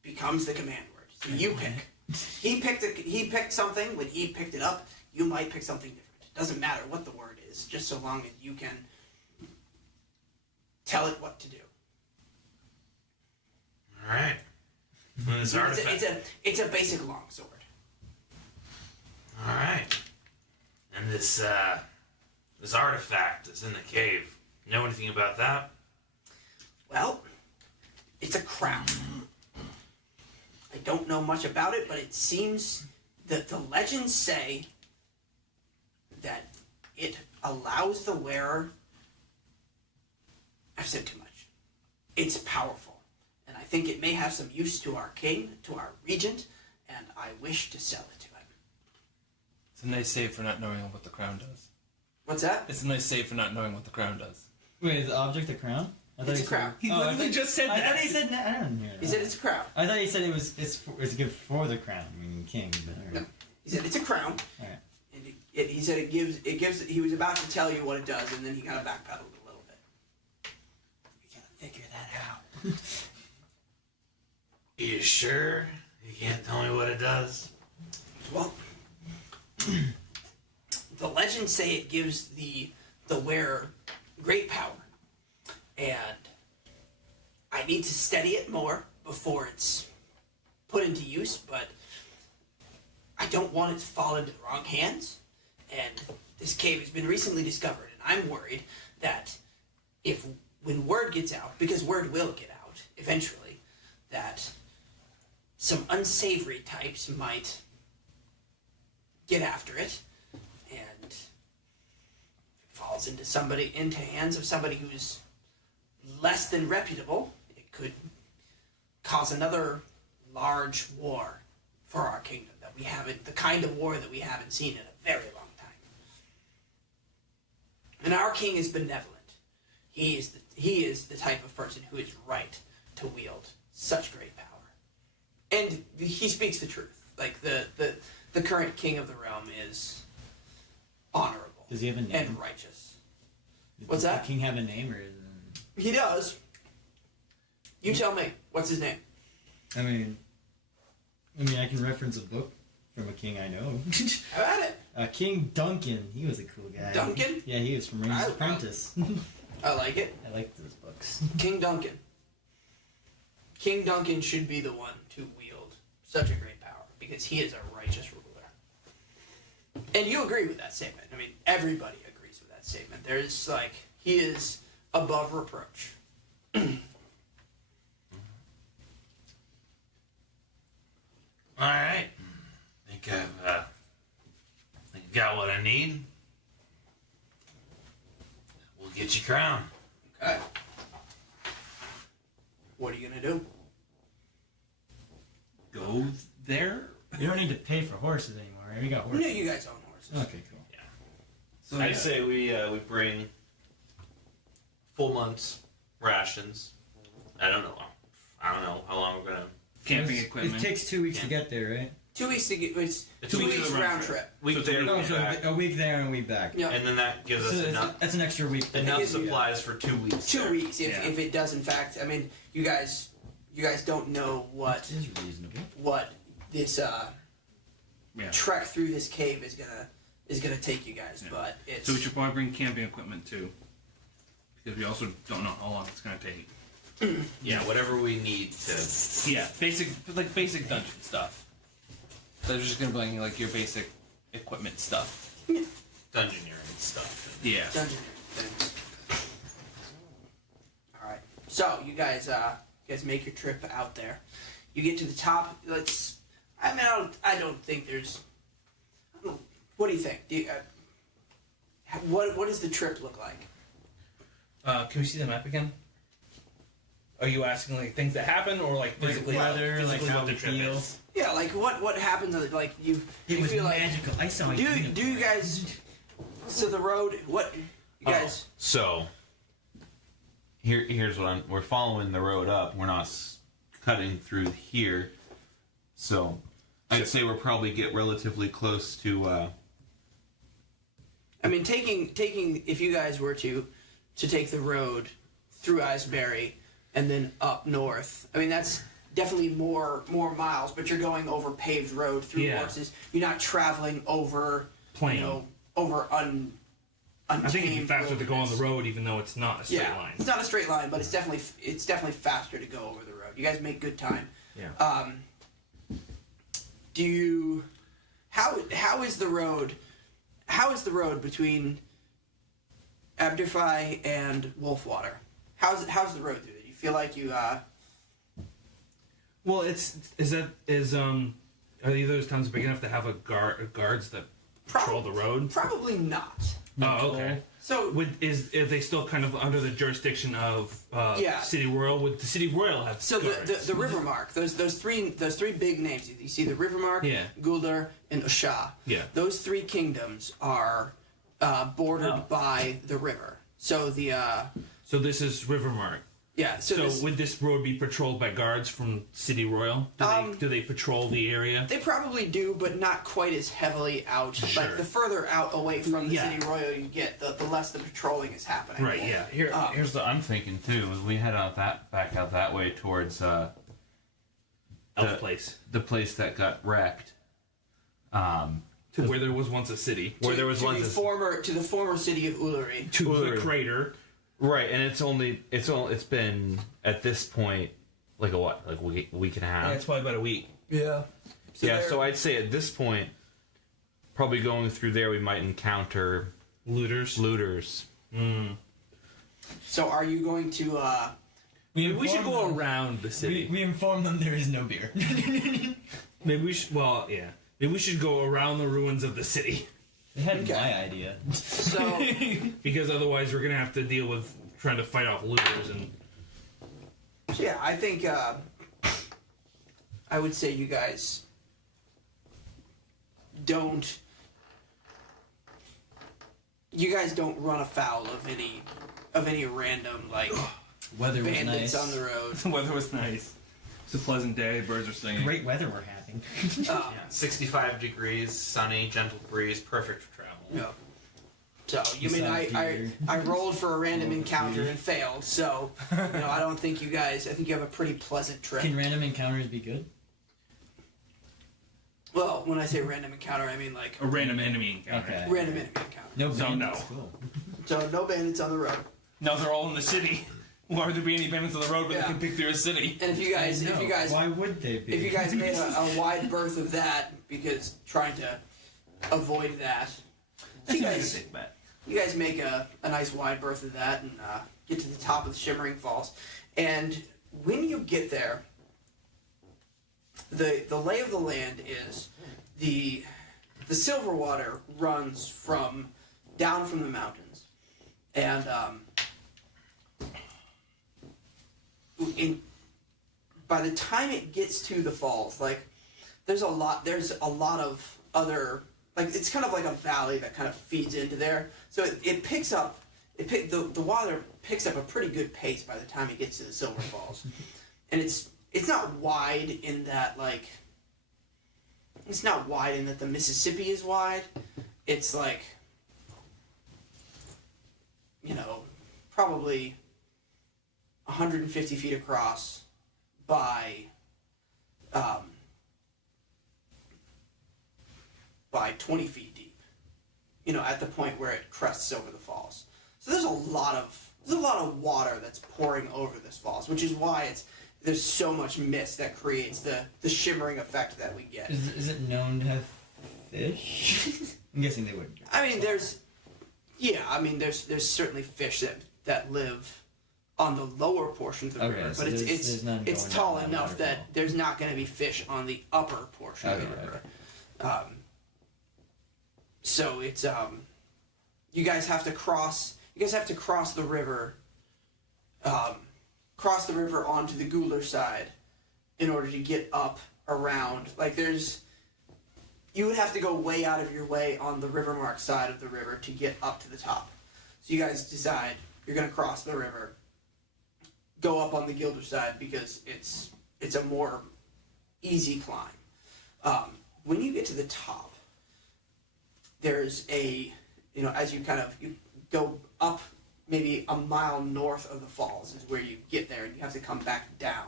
becomes the command word. So you pick. He picked something. When he picked it up, you might pick something different. It doesn't matter what the word is, just so long as you can tell it what to do. All right. Well, this artifact. It's a basic longsword. All right. And this artifact is in the cave. You know anything about that? Well, It's a crown. I don't know much about it, but it seems that the legends say that it allows the wearer... I've said too much. It's powerful, and I think it may have some use to our king, to our regent, and I wish to sell it to him. It's a nice save for not knowing what the crown does. What's that? It's a nice save for not knowing what the crown does. Wait, is the object a crown? I thought It's he a crown. He I literally thought- just said I that. thought he said I don't hear He that. said it's a crown. I thought he said it's a gift for the crown, meaning king. But alright. No. He said it's a crown. Alright. And he said it gives. He was about to tell you what it does, and then he kind of backpedaled a little bit. We gotta figure that out. You sure? You can't tell me what it does? Well, the legends say it gives the wearer great power, and I need to study it more before it's put into use, but I don't want it to fall into the wrong hands, and this cave has been recently discovered, and I'm worried that when word gets out, because word will get out eventually, that some unsavory types might get after it, and if it falls into hands of somebody who's less than reputable, it could cause another large war for our kingdom that we haven't, the kind of war that we haven't seen in a very long time. And our king is benevolent. He is the type of person who is right to wield such great power. And he speaks the truth. Like, the current king of the realm is honorable. Does he have a name? And righteous. What's Does that? the king have a name, or is it... He does. You tell me. What's his name? I mean, I can reference a book from a king I know. How about it? King Duncan. He was a cool guy. Duncan? Yeah, he was from Ranger's Apprentice. I like it. I like those books. King Duncan. King Duncan should be the one to wield such a great power because he is a righteous ruler. And you agree with that statement. I mean, everybody agrees with that statement. There's he is above reproach. All right. Think I've got what I need. We'll get your crown. Okay. What are you gonna do? Go there? You don't need to pay for horses anymore, right? We got horses. No, you guys own horses. Okay, cool. So I say we bring full month's rations. I don't know how long we're gonna. camping It equipment. takes 2 weeks to get there, right? 2 weeks to get. It's It's 2 a week weeks round round trip. trip. Week So it's a there, week- Oh, week so back, a week there and a week back. Yeah. and then that gives So us enough that's an extra week. enough gives you- supplies for 2 weeks. 2 there. weeks if, Yeah. if it does in fact. I mean, you guys don't know what That is reasonable. this Yeah. trek through this cave is gonna take you guys, Yeah. but it's So we should probably bring camping equipment too. Because we also don't know how long it's going to take. Yeah, whatever we need to. Yeah, basic dungeon stuff. So they're just gonna bring your basic equipment stuff. Dungeoneering stuff. Yeah. dungeon things. All right. So you guys make your trip out there. You get to the top. I don't think there's. I don't know, what do you think? What does the trip look like? Can we see the map again? Are you asking things that happen, or physically, weather, physically how what the it trip feels. is? Yeah, what happens? You It was feel magical. I saw like do you guys? So the road. What you guys? So here's what we're following the road up. We're not cutting through here. So I'd say we're probably get relatively close to. I mean, taking if you guys were to take the road through Iceberry and then up north, I mean that's definitely more miles, but you're going over paved road through Yeah. horses. You're not traveling over Plain. Over untamed. I think it'd be faster to go on the wilderness. road, even though it's not a straight Yeah, line. it's not a straight line, but it's definitely faster to go over the road. You guys make good time. Yeah. How is the road? How is the road between Abderfy and Wolfwater? How's the road through there? Do you feel like you Well, are either those towns big enough to have guards that patrol the road? Probably not. Oh, okay. So Are they still kind of under the jurisdiction of Yeah. City Royal? Would the City Royal have So guards? the River Mark, those three big names. You see the River Mark, Yeah. Guldar, and Usha. Yeah. Those three kingdoms are bordered by the river. So So this is Rivermark. yeah. So, So this, would this road be patrolled by guards from City Royal? Do they patrol the area? they probably do, but not quite as heavily out. Sure. Like the further out away from the Yeah. City Royal you get, the less the patrolling is happening. Right. Yeah. Here's what I'm thinking too. Is we head out back out that way towards Elf Place, the place that got wrecked. to where there was once a city, Where there was to once the former city of Uluri. to the Uluru. crater. right, and it's been at this point like a week and a half. Yeah, it's probably about a week. Yeah. So I'd say at this point, probably going through there, we might encounter Looters. So are you going to? We should go around the city. We inform them there is no beer. Maybe we should. Well, yeah. Maybe we should go around the ruins of the city, They had Okay. my idea. So because otherwise we're gonna have to deal with trying to fight off looters and. yeah, I think I would say you guys don't. You guys don't run afoul of any random like Weather was bandits nice. on the road. The weather was nice. It's a pleasant day. Birds are singing. Great weather we're having. 65 degrees, sunny, gentle breeze, perfect for travel. No. So you You mean saw I deer. rolled for a random encounter and failed. So I don't think you guys. I think you have a pretty pleasant trip. Can random encounters be good? Well, when I say random encounter, I mean like A random enemy encounter. Okay. random enemy encounter. No So bandits. no. Cool. So no bandits on the road. No, they're all in the city. Why would there be any bandits on the road where Yeah. they can pick through a city? And if you guys, why would they be? if you guys made a wide berth of that, because trying to avoid that, so you guys make a nice wide berth of that and get to the top of the Shimmering Falls. And when you get there, the lay of the land is the silver water runs down from the mountains, and by the time it gets to the falls, like there's a lot of other, like it's kind of like a valley that kind of feeds into there. So the water picks up a pretty good pace by the time it gets to the Silver Falls. And it's not wide in that the Mississippi is wide. It's like, probably 150 feet across by 20 feet deep. At the point where it crests over the falls. So there's a lot of water that's pouring over this falls, which is why there's so much mist that creates the shimmering effect that we get. Is it known to have fish? I'm guessing they wouldn't. I mean, there's certainly fish that live on the lower portion of the Okay, river, so but there's none it's going tall down that enough that waterfall. there's not going to be fish on the upper portion of the Okay, river. So it's you guys have to cross the river, onto the Gular side in order to get up around. Like you would have to go way out of your way on the Rivermark side of the river to get up to the top. So you guys decide you're going to cross the river, go up on the Gilder side because it's a more easy climb. When you get to the top, there's as you go up maybe a mile north of the falls is where you get there, and you have to come back down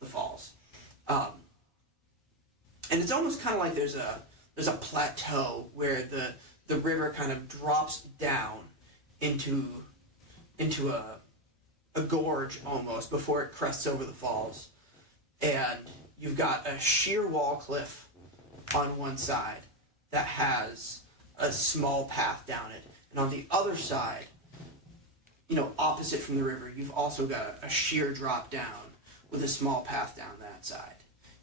the falls. And it's almost kind of like there's a plateau where the river kind of drops down into a gorge almost before it crests over the falls. And you've got a sheer wall cliff on one side that has a small path down it. And on the other side, opposite from the river, you've also got a sheer drop down with a small path down that side.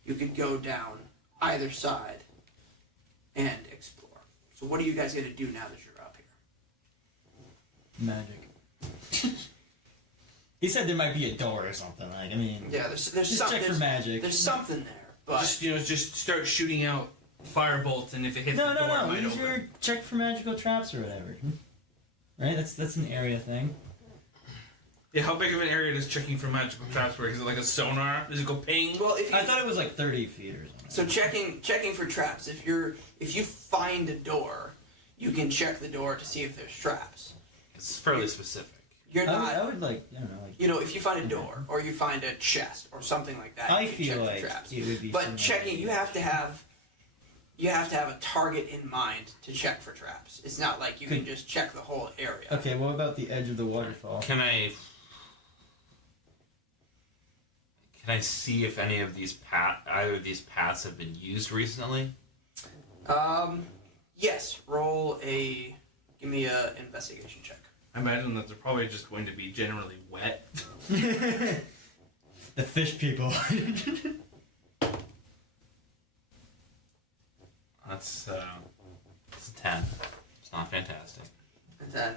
You could go down either side and explore. So what are you guys going to do now that you're up here? Magic. He said there might be a door or something. Like, I mean, Yeah, there's just some, check for there's, magic. there's something there, but Just start shooting out fire bolts, and if it hits No, the door, it no. might Use open. your check for magical traps or whatever. Right? That's an area thing. Yeah, how big of an area does checking for magical traps work? Is it like a sonar? Does it go ping? well, if you, I thought it was like 30 feet or something. so checking for traps. If you find a door, you can check the door to see if there's traps. It's fairly specific. You're not. I would like, I don't know, like. You know, if you find a door or you find a chest or something like that, I you can feel check like for traps. it would be. But similar checking, to- you have to have a target in mind to check for traps. It's not like you can just check the whole area. Okay, what about the edge of the waterfall? Can I see if any of these either of these paths have been used recently? Yes. Give me a investigation check. I imagine that they're probably just going to be generally wet. The fish people. That's a 10. It's not fantastic. And then,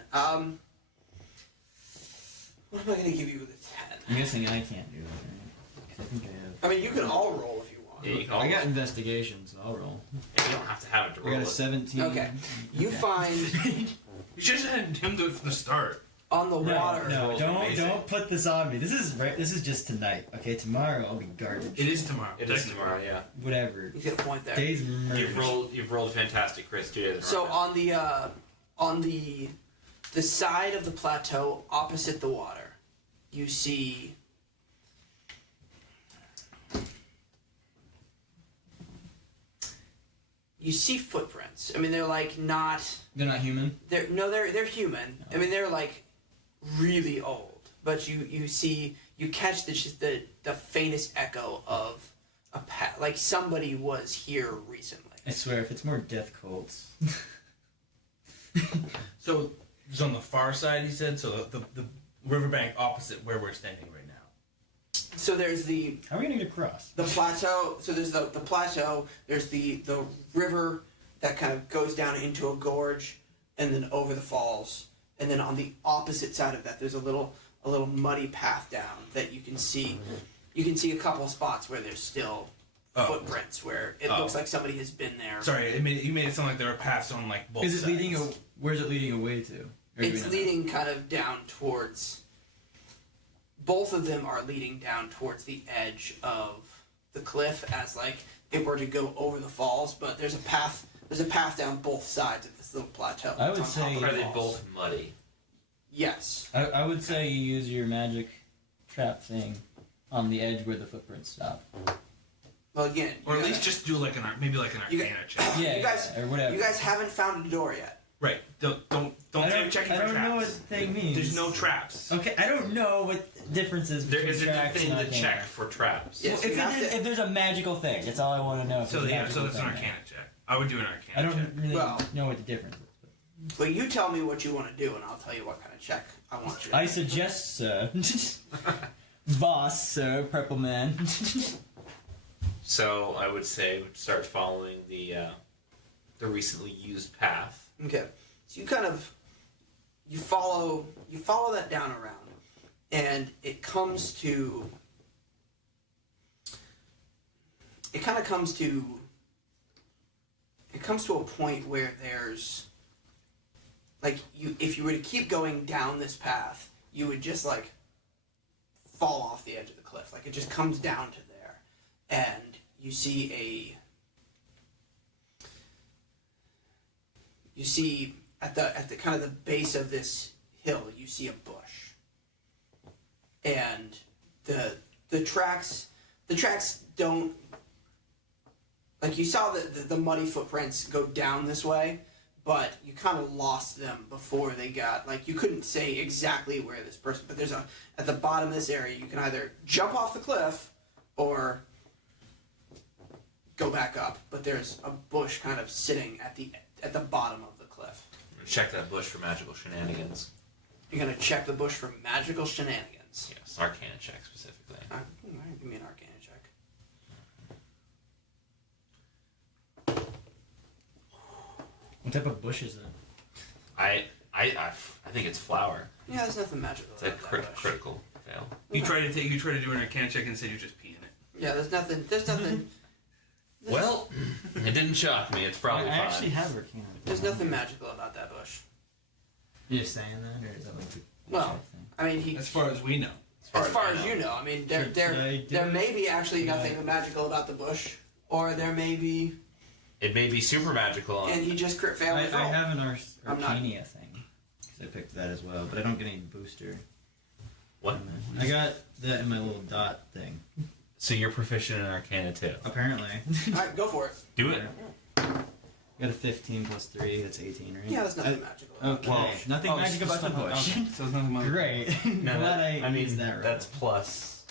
what am I going to give you with a 10? I'm guessing I can't do it. Right? I think I have. I mean, you can all roll if you want. Yeah, you can I got roll. investigation, so I'll roll. You don't have to have it to I roll got a it. 17. Okay. You find You should have had him do it from the start. on the water. No, rolls don't amazing. put this on me. This is just tonight. Okay, tomorrow I'll be garbage. It is tomorrow. It is tomorrow, yeah. Whatever. He's got a point there. Days merged. You've rolled fantastic, Chris. 2 days in a So row. on the side of the plateau opposite the water, you see footprints. I mean, they're like not. They're not human. They're human. I mean, they're like really old. But you catch the faintest echo of a like somebody was here recently. I swear, if it's more death cults. So it's on the far side, he said. So the riverbank opposite where we're standing right now. So there's the How are we gonna get across? plateau. So there's the plateau. There's the river that kind of goes down into a gorge, and then over the falls. And then on the opposite side of that, there's a little muddy path down that you can see. You can see a couple of spots where there's still footprints where it looks like somebody has been there. Sorry, you made it sound like there were paths on like both Is it sides. leading? Where's it leading away to? Or do we It's know leading kind of down towards. Both of them are leading down towards the edge of the cliff, as like it were to go over the falls. But there's a path. There's a path down both sides of this little plateau. I would It's on top say- of the Are they falls. both muddy? Yes. I would say you use your magic trap thing on the edge where the footprints stop. Well, again, Or you at gotta- least just do like an maybe like an You arcana check. Yeah, You guys- or whatever. You guys haven't found a door yet. Right. Don't I say don't, checking I for don't traps. know what the thing means. There's no traps. Okay, I don't know what the difference is There between is a tracks thing and to arcana. check for traps. Yes, Well, you have to- if there's a magical thing, that's all I want to know. if So there's a yeah, magical so that's an thing. arcana check. I would do an arcana I don't check. really Well- know what the difference is. Well, you tell me what you want to do, and I'll tell you what kind of check I want you to I do. suggest, sir. Boss, sir, purple man. So I would say start following the recently used path. Okay. So you kind of you follow that down around, and it comes to a point where there's like if you were to keep going down this path, you would just like fall off the edge of the cliff. Like it just comes down to there, and you see at the kind of the base of this hill, you see a bush, and the tracks don't, like, you saw the muddy footprints go down this way, but you kind of lost them before they got, like, you couldn't say exactly where this person, but there's at the bottom of this area, you can either jump off the cliff or go back up, but there's a bush kind of sitting at the bottom of the cliff. Check that bush for magical shenanigans. You're gonna check the bush for magical shenanigans. sense. Yes, Arcana check specifically. Give me an Arcana check. What type of bush is it? I think it's flower. Yeah, there's nothing magical It's a about that bush. critical fail. You try to do an Arcana check and say you're just peeing it. Yeah, there's nothing. Well, it didn't shock me. It's probably I fine. actually have Arcana. There's nothing magical about that bush. You're just saying that, or is that like a Well, check thing? I mean, he. As far as we know. As far I as know. you know, I mean, there do may be actually Yeah. nothing magical about the bush, or there may be, It may be super magical. and he just crit failed I his roll. have an I'm not- Arcania thing. Because I picked that as well, but I don't get any booster. What? I got that in my little dot thing. So you're proficient in Arcana too. Apparently. All right, go for it. Do it. Got a 15 plus 3, that's 18, right? Yeah, there's nothing magical. Okay. Well, nothing magic about the bush. Okay, so it's nothing magical. Great. No, Glad I mean, used that roll. that's plus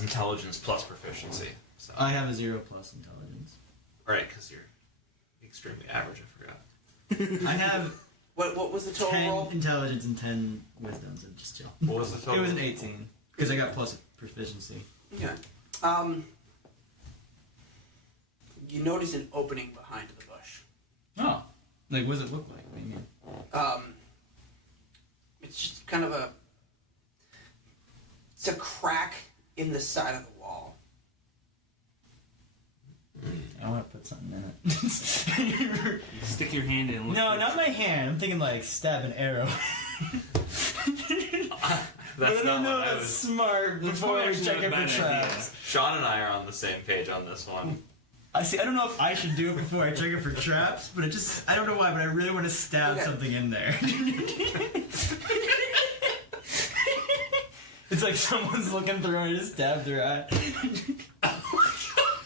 intelligence plus proficiency. So. I have a 0 plus intelligence. Right, because you're extremely average. I forgot. I have What was the total 10 roll? intelligence and 10 wisdom, so just chill. What was the total? It was an 18, because I got plus proficiency. Okay. You notice an opening behind the bush. Oh. Like, what does it look like? What do you mean? It's just kind of it's a crack in the side of the wall. I want to put something in it. Stick your hand in and look No, for it. not my hand. I'm thinking like stab an arrow. But I That's don't not know what I that's was. smart before we actually check not a it for bad idea. traps. Sean and I are on the same page on this one. I see. I don't know if I should do it before I check it for traps, but I don't know why, but I really want to stab Okay. something in there. It's like someone's looking through and I just stabbed their eye.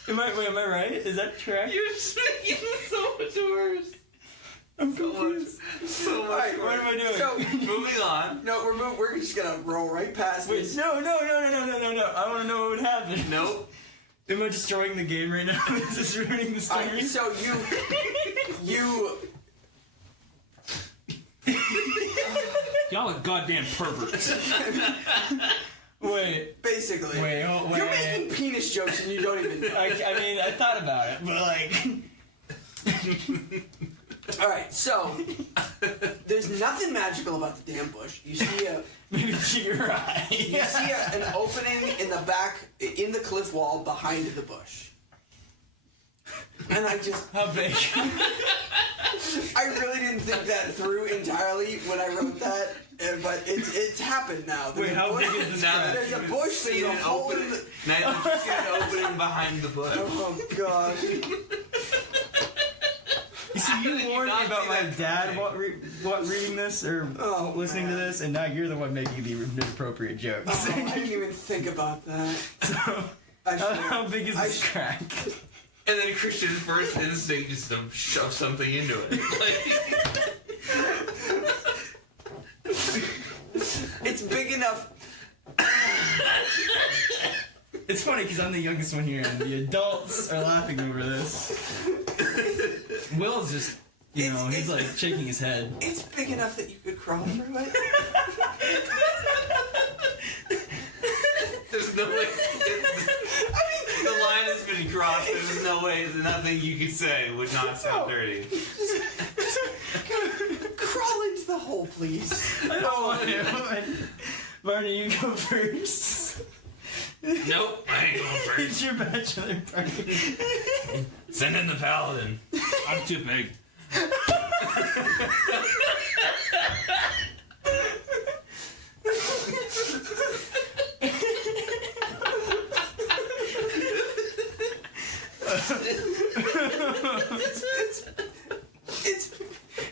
Am I right? Is that correct? You're just making it so much worse. I'm confused. So much Alright, What am I doing? So, Moving on. no, we're just gonna roll right past Wait, this. no. I want to know what would happen. Nope. Am I destroying the game right now? Is this ruining the story? Alright, so you Y'all are goddamn perverts. Wait. basically Wait. you're making penis jokes and you don't even. I mean, I thought about it, but like. Alright, so there's nothing magical about the damn bush. You see Maybe to your eye. you see an opening in the back in the cliff wall behind the bush. And I just How big? I really didn't think that through entirely when I wrote that, but it's happened now. There's Wait, a how bush- big is this Now guy? that There's a you've bush seen there's a an hole in opening, the- now that you've seen an opening behind the bush. Oh gosh. You see, you warned me not about see my that dad coming? reading this or Oh, listening man. to this, and now you're the one making the inappropriate jokes. Oh, I didn't even think about that. So, I how big is I this crack? And then Christian's first instinct is to shove something into it. It's big enough. It's funny because I'm the youngest one here, and the adults are laughing over this. Will's just, he's It's- like shaking his head. It's big enough that you could crawl through it. There's no way. The line has been crossed. There's no way. Nothing you could say would not sound dirty. Crawl into the hole, please. I don't want to. Barney, you go first. Nope, I ain't going first. It's your bachelor party. Send in the paladin. I'm too big. It's It's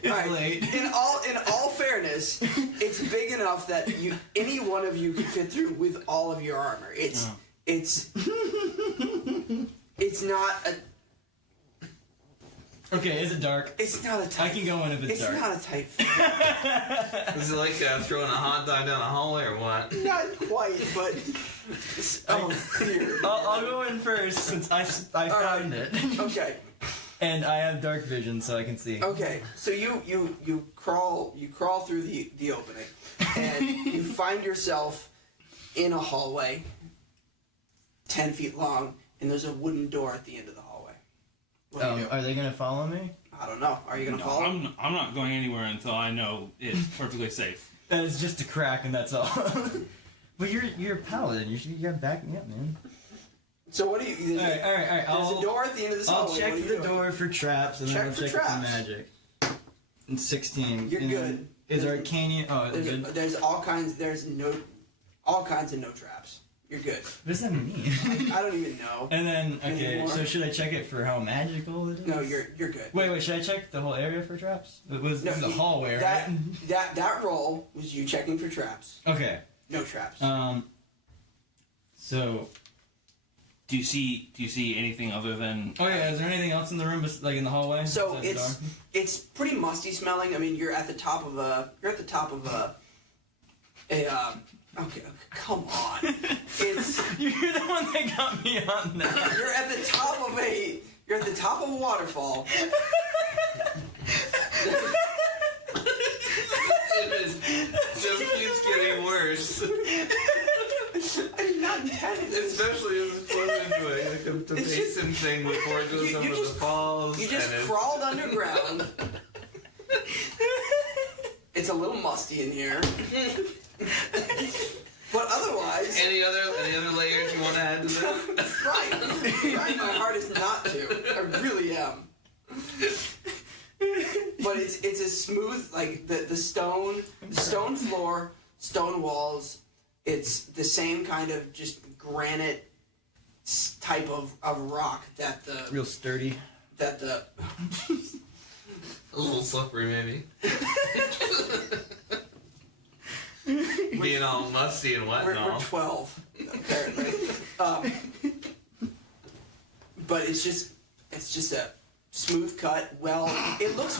Alright, late. In all fairness, it's big enough that any one of you could fit through with all of your armor. It's not a Okay, is it dark? it's not a tight. I can go in if it's dark. not a tight fit. Is it like throwing a hot dog down a hallway or what? Not quite, but oh dear. I'll go in first since I found it. Okay. And I have dark vision, so I can see. Okay, so you crawl through the opening, and you find yourself in a hallway, 10 feet long, and there's a wooden door at the end of the hallway. What do you do? Are they gonna follow me? I don't know. Are you gonna follow? I'm not going anywhere until I know it's perfectly safe. It's just a crack, and that's all. But you're a paladin. You gotta back me up, man. So what do you? All right. There's a door at the end of this I'll hallway. check What are you the doing? door for traps, and Check then I'll for check traps. it for magic. And 16. You're And good. Is Arcanian? Oh, There's, good. there's all kinds. There's all kinds of no traps. You're good. What does that mean? I don't even know. And then okay, Anymore. so should I check it for how magical it is? No, you're good. Wait, should I check the whole area for traps? This is a hallway, right? That roll was you checking for traps. Okay. No traps. So. Do you see anything other than? Oh yeah, is there anything else in the room, like in the hallway? So besides the door? it's pretty musty smelling. I mean, you're at the top of a. Okay, come on. It's You're the one that got me on that. you're at the top of a. You're at the top of a waterfall. It keeps getting worse. I did not intend it. Especially as it's floating doing like a It's just- basin thing before it goes you over just- the falls. You just and it's- crawled underground. It's a little musty in here. But otherwise, Any other layers you want to add to that? trying my hardest not to. I really am. But it's a smooth, like the stone floor, stone walls. It's the same kind of just granite type of rock that the Real sturdy. A little slippery, maybe. Being all musty and wet we're and all. 12 apparently. But it's just a smooth cut. It looks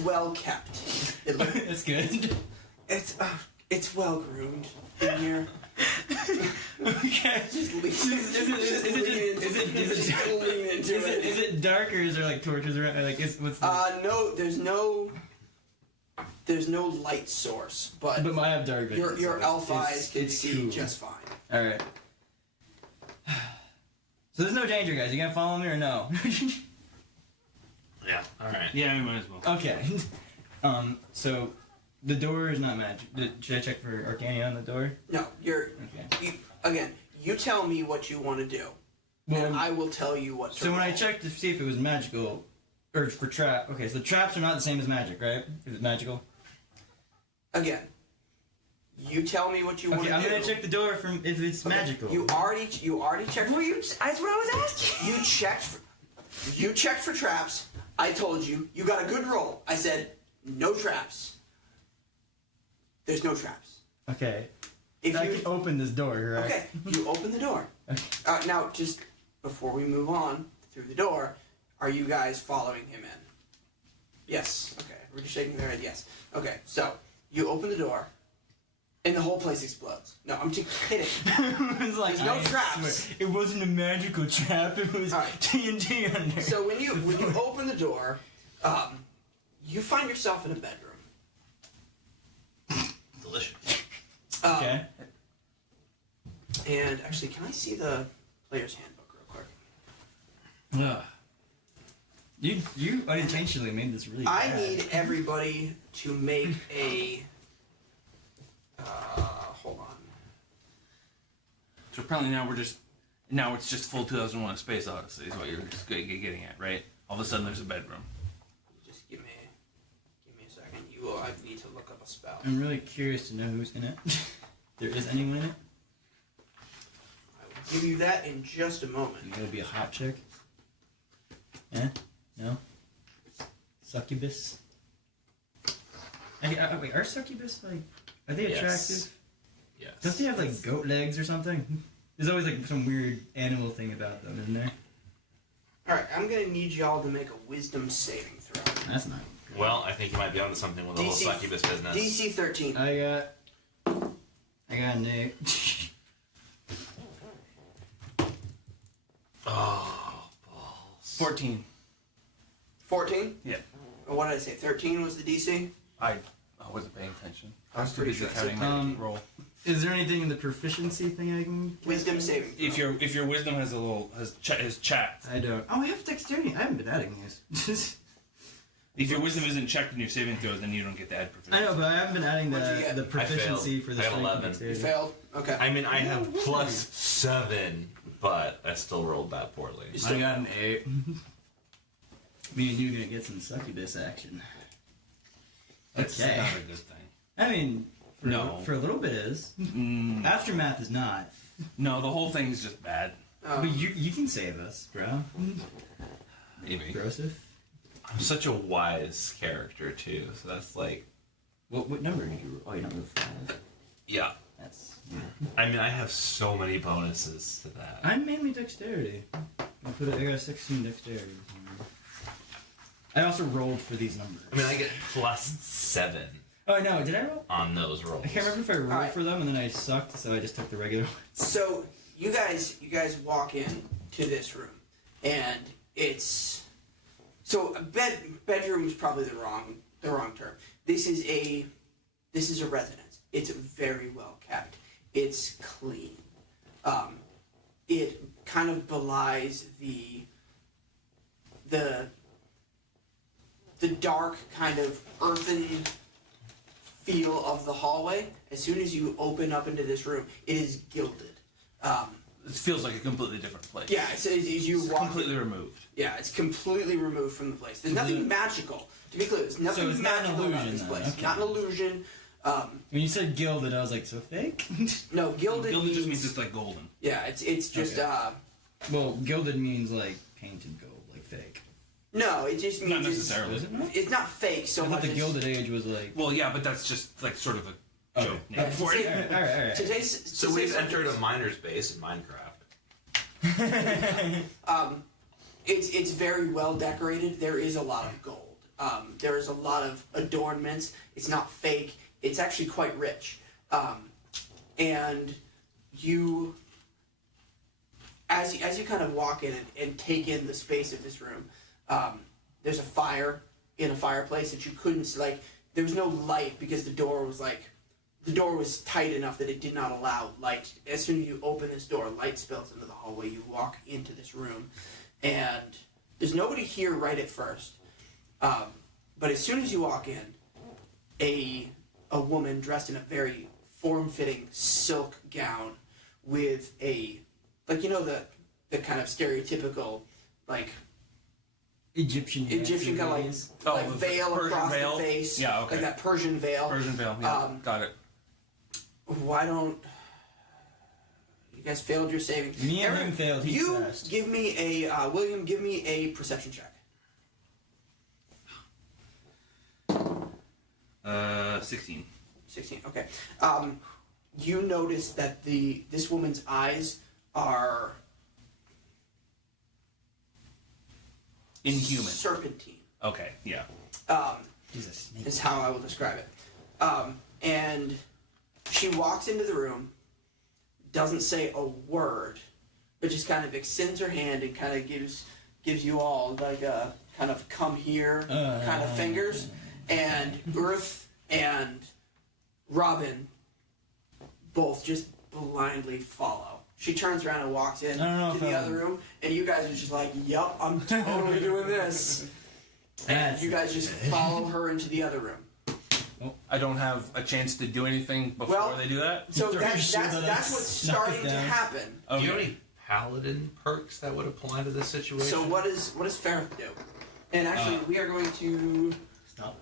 well kept. That's good. It's well groomed in here. Okay. Just lean into it. Is it dark or is there like torches around? Like, what's the... No, there's no light source, but I have dark vision. your so elf eyes can it's see cool. just fine. All right. So there's no danger, guys. You gonna follow me or no? Yeah, alright. Yeah, we might as well. Okay. So the door is not magic. Should I check for Arcania on the door? No, Okay. you tell me what you want to do, Well, and I will tell you what to so when I roll. checked to see if it was magical, or for trap. Okay, so traps are not the same as magic, right? Is it magical? Again, you tell me what you want Okay, to I'm do. gonna check the door from if it's Okay, magical. You already checked. Well, that's what I was asking. You checked for traps. I told you. You got a good roll. I said no traps. There's no traps. Okay. If I you can open this door, right? okay, you open the door. Okay. Now, just before we move on through the door, are you guys following him in? Yes. Okay. We're just shaking their head. Yes. Okay. So you open the door, and the whole place explodes. No, I'm just kidding. It was like, There's no I traps. swear, it wasn't a magical trap. It was All right. TNT under. So when you open the door, you find yourself in a bedroom. Delicious. Okay. And actually, can I see the player's handbook real quick? You unintentionally made this really I bad. need everybody to make a. Hold on. So apparently now it's just full 2001: A Space Odyssey is what you're just getting at, right? All of a sudden there's a bedroom. Just give me a second. I need to look up a spell. I'm really curious to know who's in it. There is anyone in it? I will give you that in just a moment. You gonna be a hot chick? Eh? No? Succubus? Wait, are succubus like... Are they Yes. attractive? Yes. Don't they have like goat legs or something? There's always like some weird animal thing about them, isn't there? All right, I'm gonna need y'all to make a wisdom saving throw. That's not... Well, I think you might be onto something with the whole DC succubus business. DC 13. I got Nick. Oh, balls. 14. 14? Yeah. Or what did I say? 13 was the DC? I wasn't paying attention. I was too pretty busy sure I counting said my roll. Is there anything in the proficiency thing I can? Wisdom saving. If your wisdom has a little has chat. I don't. Oh, I have dexterity. I haven't been adding these. If your wisdom isn't checked in your saving throws, then you don't get to add proficiency. I know, but I haven't been adding What'd you get? the proficiency for the I got strength and 11. You dexterity. failed? Okay. I mean, I have +7, but I still rolled that poorly. I got an 8. Me and you gonna get some succubus action. That's Okay. not a good thing. I mean, No. for a little bit it is. Aftermath is not. No, the whole thing is just bad. But you can save us, bro. Maybe. Joseph. I'm such a wise character too, so that's like, What number did you roll? Oh, you number 5. yeah. That's. I mean, I have so many bonuses to that. I'm mainly dexterity. I got 16 dexterity. I also rolled for these numbers. I mean, I get +7 Oh no, did I roll? on those rolls. I can't remember if I rolled Alright. for them and then I sucked, so I just took the regular ones. So you guys walk in to this room, and it's bedroom is probably the wrong term. This is a residence. It's very well kept. It's clean. It kind of belies the dark kind of earthen feel of the hallway. As soon as you open up into this room, it is gilded. It feels like a completely different place. Yeah, as you It's walk. completely removed. Yeah, it's completely removed from the place. There's nothing magical. To be clear, there's nothing it's not an magical about illusion, this then, place. okay. Not an illusion. When you said gilded, I was like, so fake? No, gilded. Gilded just means means it's like golden. yeah. It's just Okay. Well, gilded means like painted gold, like fake. No, it just means Not necessarily. Is it not? It's not fake so I thought much. the as- Gilded Age was like. Well, yeah, but that's just like sort of a Okay. joke name Yeah, for to it. say- Alright. to say- So to say we've something- entered a miner's base in Minecraft. It's very well decorated. There is a lot of gold. There is a lot of adornments. It's not fake. It's actually quite rich. And you, as you kind of walk in and take in the space of this room, there's a fire in a fireplace that you couldn't there was no light because the door was tight enough that it did not allow light. As soon as you open this door, light spills into the hallway. You walk into this room, and there's nobody here right at first. But as soon as you walk in, a woman dressed in a very form-fitting silk gown with the kind of stereotypical Egyptian kind of ladies. Oh, the veil Persian across veil? the face, Yeah, okay. like that Persian veil. Persian veil, yeah. Got it. Why don't you guys failed your saving? Me and Aaron, him failed. He You passed. give me a William. Give me a perception check. 16. 16. Okay. You notice that this woman's eyes are Inhuman. serpentine. Okay, yeah. Jesus. Is how I will describe it. And she walks into the room, doesn't say a word, but just kind of extends her hand and kind of gives you all like a kind of come here kind of fingers. And Urf and Robin both just blindly follow. She turns around and walks in I don't know to if the I other would. room, and you guys are just like, "Yup, I'm totally doing this." And you guys just follow her into the other room. I don't have a chance to do anything before Well, they do that? So Pretty that's sure that what's I knocked starting it to down. happen. Do you have any paladin perks that would apply to this situation? So what does Pharon do? And actually, we are going to. Stop.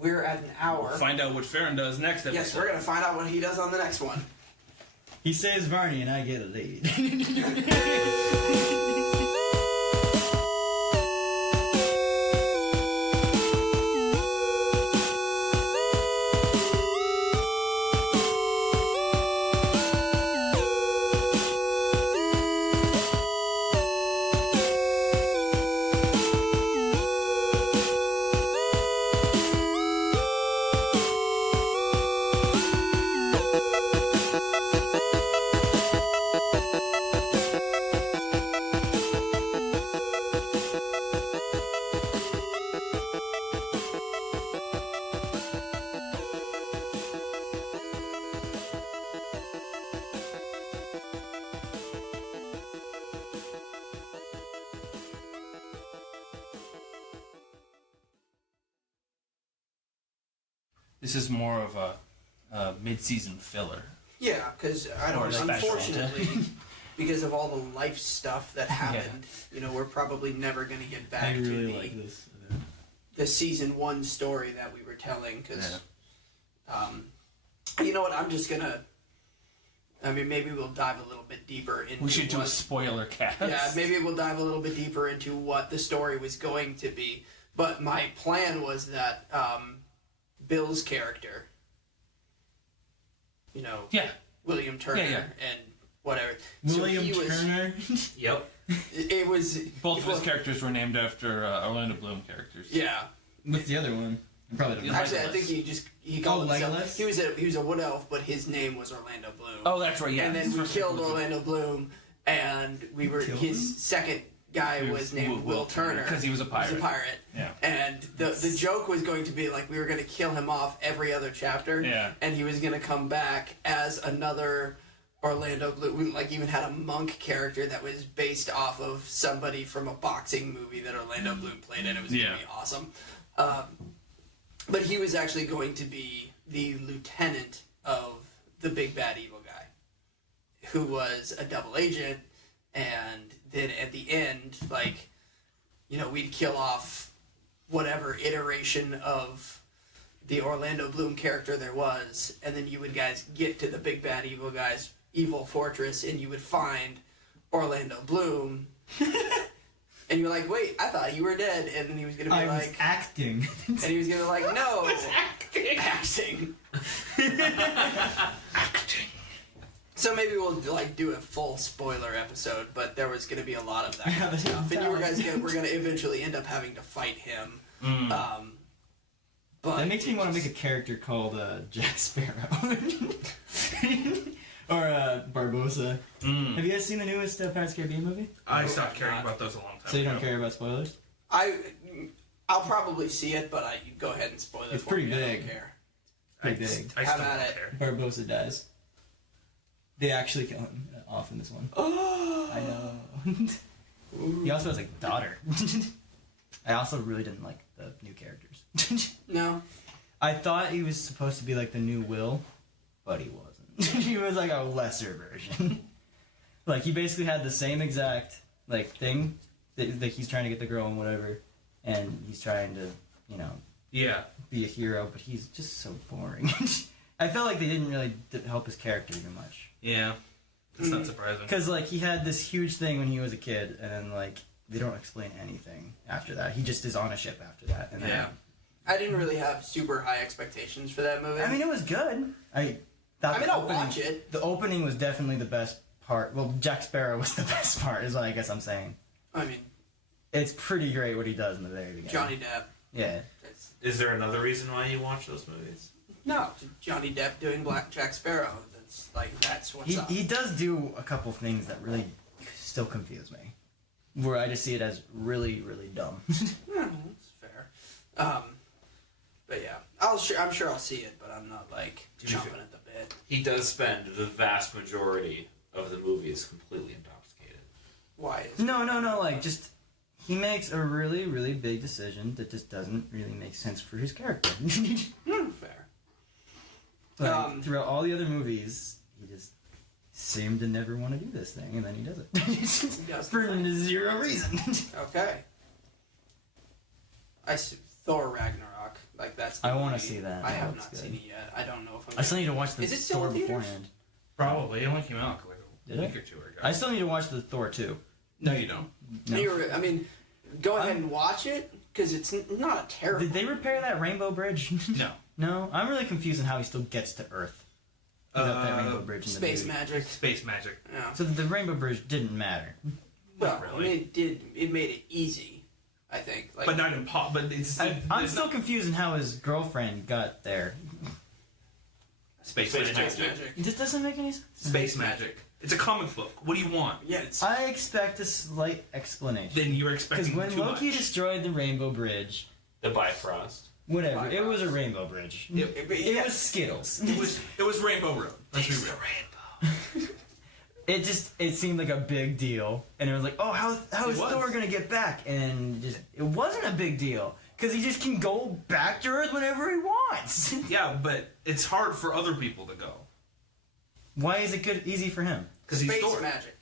We're at an hour. We'll find out what Pharon does next episode. Yes, we're going to find out what he does on the next one. He saves Varney and I get a lead. This is more of a mid-season filler. Yeah, because I Or don't. special. Unfortunately, because of all the life stuff that happened, we're probably never going to get back I to really the like this. the season 1 story that we were telling. Because, you know what? I'm just gonna. I mean, maybe we'll dive a little bit deeper into. We should do a spoiler cast. Yeah, maybe we'll dive a little bit deeper into what the story was going to be. But my plan was that Bill's character, Yeah. William Turner and whatever. William so he was, Turner. Yep. It was Both of his characters were named after Orlando Bloom characters. Yeah. What's the other one? I probably don't know. Actually, I think he called himself. Legolas? He was a wood elf, but his name was Orlando Bloom. Oh, that's right. Yeah. And then we killed Orlando Bloom, and his second guy was named Will Turner because he was a pirate. He was a pirate. Yeah. And the joke was going to be like we were going to kill him off every other chapter. Yeah. And he was going to come back as another Orlando Bloom. We even had a monk character that was based off of somebody from a boxing movie that Orlando Bloom played in. It was going to be awesome. But he was actually going to be the lieutenant of the big bad evil guy, who was a double agent, and then at the end, we'd kill off whatever iteration of the Orlando Bloom character there was, and then you would guys get to the big bad evil guy's evil fortress, and you would find Orlando Bloom. And you're like, wait, I thought you were dead. And then he was going to be I was acting. And he was going to be like, no. Acting. So maybe we'll do a full spoiler episode, but there was going to be a lot of that kind of stuff. And you guys we're going to eventually end up having to fight him. But That makes me want to make a character called Jack Sparrow. Or Barbosa. Have you guys seen the newest Pirates of the Caribbean movie? I stopped caring about those a long time So you ago. don't care about spoilers? I'll probably see it, but you go ahead and spoil it It's for pretty me. I big. don't care. Pretty big. I Have still at don't it. care. Barbosa dies. They actually kill him off in this one. Oh, I know. He also has a daughter. I also really didn't like the new characters. no. I thought he was supposed to be like the new Will, but he wasn't. He was like a lesser version. Like he basically had the same exact thing that he's trying to get the girl and whatever, and he's trying to Yeah. be a hero, but he's just so boring. I felt like they didn't really help his character too much. Yeah. That's not surprising. Because he had this huge thing when he was a kid, and then they don't explain anything after that. He just is on a ship after that. And then, I didn't really have super high expectations for that movie. I mean, it was good. I'll watch it. The opening was definitely the best part. Well, Jack Sparrow was the best part, is what I guess I'm saying. I mean, It's pretty great what he does in the very beginning. Johnny Depp. Yeah. Is there another reason why you watch those movies? No, Johnny Depp doing Black Jack Sparrow. That's what's up. He does do a couple things that really still confuse me. Where I just see it as really, really dumb. That's fair. But yeah, I'm sure I'll see it, but I'm not chomping at the bit. He does spend the vast majority of the movies completely intoxicated. Why? No, just he makes a really, really big decision that just doesn't really make sense for his character. Fair. Throughout all the other movies, he just seemed to never want to do this thing, and then he does it. He does For the thing. zero reason. Okay. Thor Ragnarok. That's. I want to see that. I That have looks not good. seen it yet. I don't know if I'm. I still need to watch the Is it still Thor in theaters? beforehand. Probably. It only came out a Did week it? or two ago. I still need to watch the Thor 2. No, you don't. No. Go ahead and watch it because it's not a terrible. Did they repair that rainbow bridge? No. No? I'm really confused on how he still gets to Earth without that rainbow bridge in the Space movie. magic. Space magic. Yeah. So the rainbow bridge didn't matter. Well, really. it did. It made it easy. I think. But not impossible. But it's. I'm it's still not- confused on how his girlfriend got there. Space Space magic. magic. It just doesn't make any sense. Space magic. It's a comic book. What do you want? Yeah, it's. I expect a slight explanation. Then you're Because expecting when too Loki much. destroyed the rainbow bridge, The Bifrost. whatever, it was a rainbow bridge. It was Skittles. It was Rainbow Road. Let's be real. It seemed like a big deal, and it was like, oh, how is was. Thor gonna get back? And it wasn't a big deal Because he just can go back to Earth whenever he wants. Yeah, but it's hard for other people to go. Why is it easy for him? Because he's Space Thor. magic.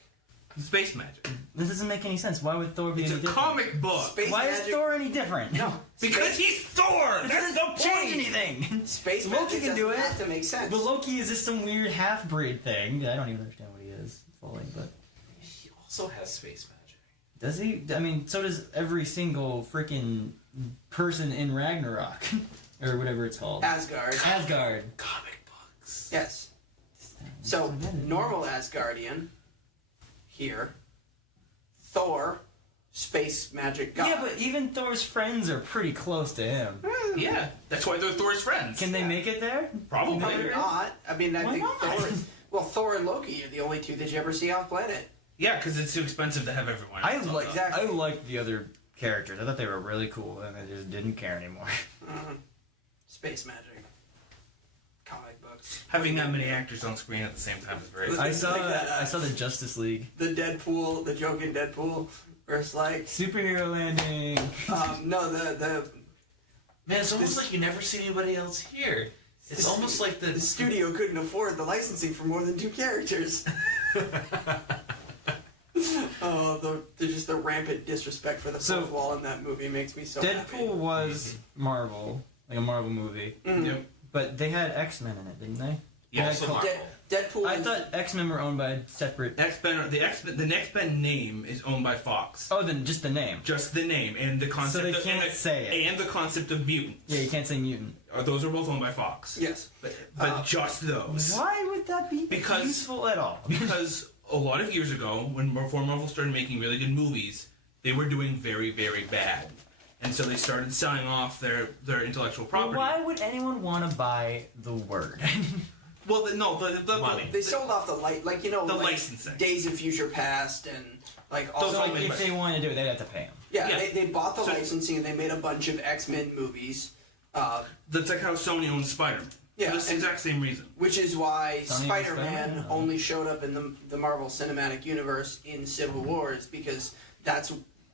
Space magic. This doesn't make any sense. Why would Thor be It's any a different? comic book. Space Why magic. is Thor any different? No. Because he's Thor! It That's doesn't the change point! anything. Space Loki magic can do doesn't it. have to make sense. But Loki is just some weird half-breed thing. I don't even understand what he is fully, but He also has space magic. does he? I mean, so does every single freaking person in Ragnarok, or whatever it's called. Asgard. Asgard. Comic books. Yes. So normal Asgardian here. Thor, space magic god. Yeah, but even Thor's friends are pretty close to him. Yeah, that's why they're Thor's friends. Can they make it there? Probably. Probably not. I mean, I Why think not? Thor and Loki are the only two that you ever see off planet. Yeah, because it's too expensive to have everyone. I else on like the- Exactly. I liked the other characters. I thought they were really cool, and I just didn't care anymore. Space magic. Comic books. Having that many actors on screen at the same time is very. I saw Like that, I saw the Justice League The Deadpool, the joke in Deadpool, where it's like, superhero landing. no, the Man, it's almost This- like you never see anybody else here. It's This- almost like the the studio couldn't afford the licensing for more than 2 characters. Just the rampant disrespect for the So, fourth wall in that movie makes me so Deadpool happy. was Marvel, like a Marvel movie, Yep. but they had X-Men in it, didn't they? Yeah, They so had Marvel. Deadpool. I is- thought X-Men were owned by a separate. X-Men, the X-Men name is owned by Fox. Oh, then just the name. Just the name and the concept. they of, can't and the, say it. And the concept of mutants. Yeah, you can't say mutant. Those are both owned by Fox. Yes. But just those. Why would that be Because- useful at all? Because a lot of years ago, before Marvel started making really good movies, they were doing very, very bad. And so they started selling off their intellectual property. Why would anyone want to buy the word? Well, the Money. They sold off the the like licensing. Days of Future Past and like all Those So, are like, made if by- they wanted to do it, they'd have to pay them. yeah, Yeah. They bought the So- licensing and they made a bunch of X-Men movies. That's like how Sony owns Spider-Man. Yeah, For this and- exact same reason. Which is why Sony and Spider-Man Spider-Man? only showed up in the Marvel Cinematic Universe in Civil War is because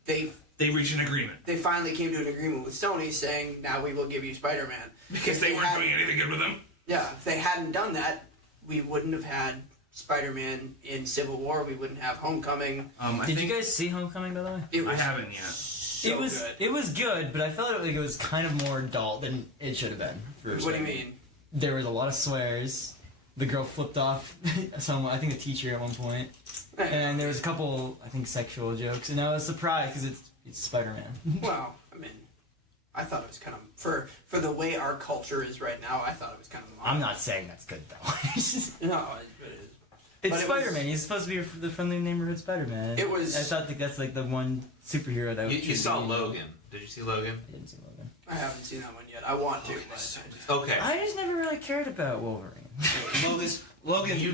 they They reached an agreement. finally came to an agreement with Sony saying now we will give you Spider-Man Because If they weren't hadn't- doing anything good with them. Yeah, if they hadn't done that, we wouldn't have had Spider-Man in Civil War. We wouldn't have Homecoming. I Did think you guys see Homecoming, by the way? It I was haven't yet. so good. It was good, but I felt like it was kind of more adult than it should have been. What do you mean? There was a lot of swears. The girl flipped off someone, I think a teacher at one point. And there was a couple, I think, sexual jokes. And I was surprised because it's Spider-Man. Well, I mean, I thought it was kind of for the way our culture is right now. I thought it was kind of. I'm not saying that's good, though. No, it is. It's But it Spider-Man. was- He's supposed to be the friendly neighborhood Spider-Man. It was- I thought that's like the one superhero that You should saw be- Logan. Did you see Logan? I didn't see Logan. I haven't seen that one yet. I want to, but I just, Okay. I just never really cared about Wolverine. Logan, You